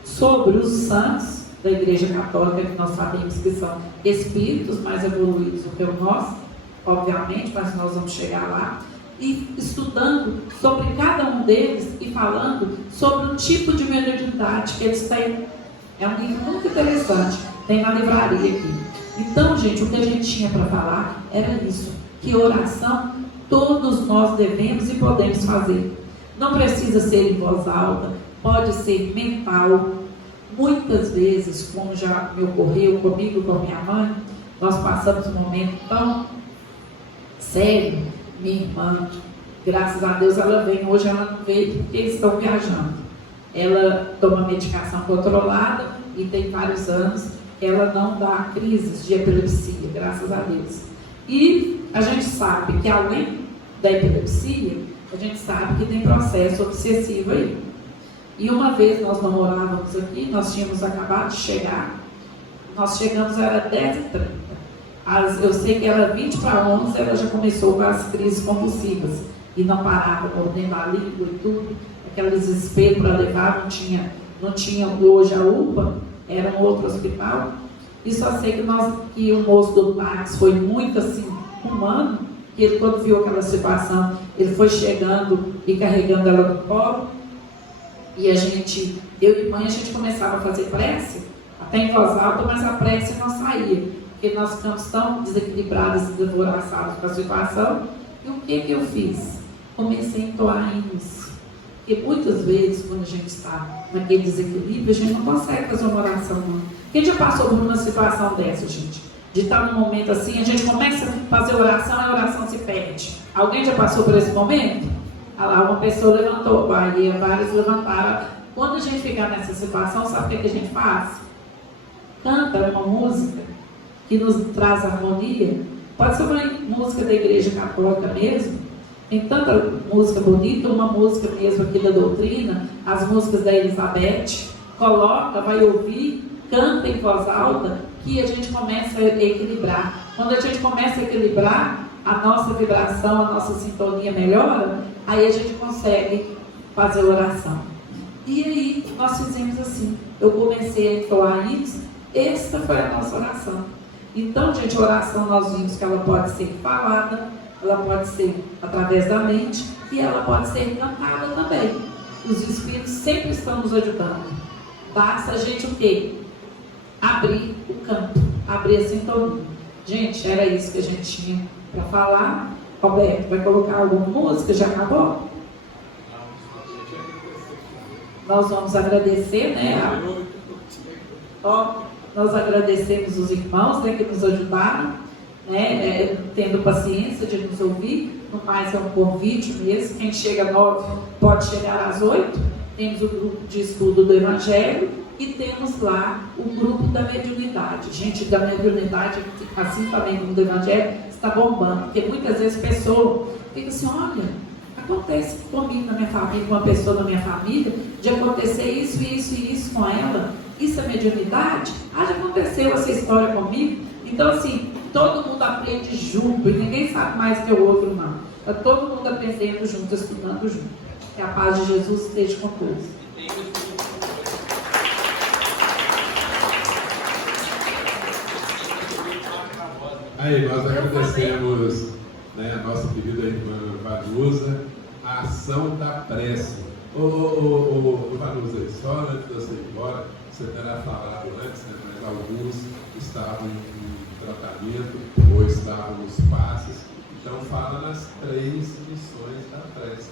sobre os santos da Igreja Católica, que nós sabemos que são espíritos mais evoluídos do que o nosso, obviamente, mas nós vamos chegar lá. E estudando sobre cada um deles e falando sobre o tipo de mediunidade que eles têm. É um livro muito interessante, tem na livraria aqui. Então, gente, o que a gente tinha para falar era isso, que oração todos nós devemos e podemos fazer. Não precisa ser em voz alta, pode ser mental. Muitas vezes, como já me ocorreu comigo, com a minha mãe, nós passamos um momento tão sério. Minha irmã, graças a Deus ela vem, hoje ela não veio porque eles estão viajando. Ela toma medicação controlada e tem vários anos, ela não dá crises de epilepsia, graças a Deus. E a gente sabe que além da epilepsia, a gente sabe que tem processo obsessivo aí. E uma vez nós não morávamos aqui, nós tínhamos acabado de chegar, nós chegamos, era 10h30. Eu sei que era 20 para 11, ela já começou com as crises convulsivas e não parava, mordendo a língua e tudo, aquele desespero para levar, não tinha hoje a UPA, era um outro hospital. E só sei que o moço do táxi foi muito assim, humano, que ele, quando viu aquela situação, ele foi chegando e carregando ela no colo, e eu e mãe, a gente começava a fazer prece, até em voz alta, mas a prece não saía. Porque nós ficamos tão desequilibrados e desvoroçados com a situação. E o que eu fiz? Comecei a entoar hinos. Porque muitas vezes, quando a gente está naquele desequilíbrio, a gente não consegue fazer uma oração, não. Quem já passou por uma situação dessa, gente? De estar num momento assim, a gente começa a fazer oração e a oração se perde. Alguém já passou por esse momento? Ah lá, uma pessoa levantou, vários levantaram. Quando a gente ficar nessa situação, sabe o que a gente faz? Canta uma música que nos traz harmonia. Pode ser uma música da Igreja Católica mesmo, tem tanta música bonita, uma música mesmo aqui da doutrina, as músicas da Elizabeth, coloca, vai ouvir, canta em voz alta, que a gente começa a equilibrar. Quando a gente começa a equilibrar, a nossa vibração, a nossa sintonia melhora, aí a gente consegue fazer oração. E aí nós fizemos assim, eu comecei a entoar isso, esta foi a nossa oração. Então, gente, a oração nós vimos que ela pode ser falada, ela pode ser através da mente e ela pode ser cantada também. Os Espíritos sempre estão nos ajudando. Basta a gente o quê? Abrir o campo, abrir a sintonia. Gente, era isso que a gente tinha para falar. Roberto, vai colocar alguma música? Já acabou? Nós vamos agradecer, né? Nós agradecemos os irmãos, né, que nos ajudaram, né, tendo paciência de nos ouvir. No mais é um convite mesmo. Quem chega às 9 pode chegar às 8. Temos o grupo de estudo do Evangelho e temos lá o grupo da mediunidade. Gente, da mediunidade, assim também como do Evangelho, está bombando. Porque muitas vezes a pessoa fica assim, olha, acontece comigo na minha família, com uma pessoa da minha família, de acontecer isso, isso e isso com ela. Isso é mediunidade? Já aconteceu essa história comigo? Então, assim, todo mundo aprende junto e ninguém sabe mais que o outro, não. Está todo mundo aprendendo junto, estudando junto. Que a paz de Jesus esteja com todos. Aí, nós agradecemos, né, a nossa querida irmã Vanusa, a ação da prece. Vanusa, só antes de você ir embora, você terá falado antes, né, mas alguns estavam em tratamento ou estavam nos passes. Então fala nas 3 missões da prece.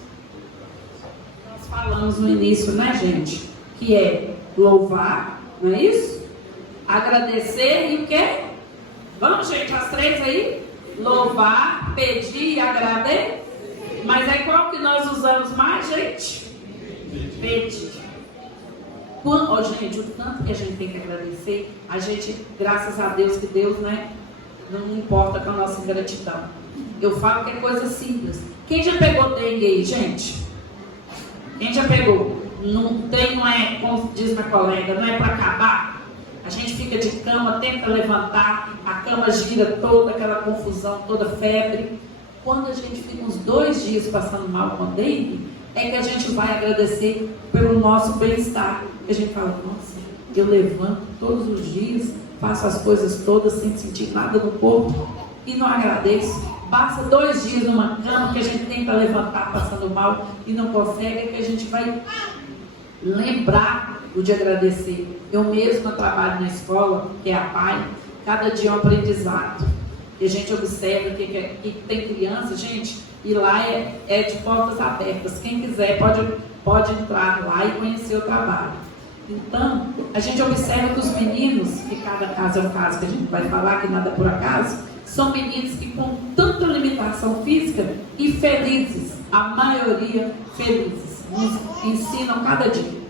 Nós falamos no início, né, gente? Que é louvar, não é isso? Agradecer e o quê? Vamos, gente, as 3 aí? Louvar, pedir e agradecer. Mas é qual que nós usamos mais, gente? Pedir. Gente, o tanto que a gente tem que agradecer, a gente, graças a Deus, que Deus, né, não importa com a nossa ingratidão. Eu falo que é coisa simples. Quem já pegou dengue aí, gente? Quem já pegou? Não tem, não é, como diz minha colega, não é para acabar. A gente fica de cama, tenta levantar, a cama gira toda, aquela confusão, toda febre. Quando a gente fica uns 2 dias passando mal com dengue, é que a gente vai agradecer pelo nosso bem-estar. A gente fala, nossa, eu levanto todos os dias, faço as coisas todas sem sentir nada no corpo e não agradeço. Passa 2 dias numa cama que a gente tenta levantar passando mal e não consegue, é que a gente vai lembrar o de agradecer. Eu mesma trabalho na escola, que é a PAI, cada dia é um aprendizado. E a gente observa que tem criança, gente, e lá é de portas abertas. Quem quiser pode entrar lá e conhecer o trabalho. Então, a gente observa que os meninos, que cada caso é um caso que a gente vai falar, que nada é por acaso, são meninos que com tanta limitação física e felizes, a maioria felizes, nos ensinam cada dia.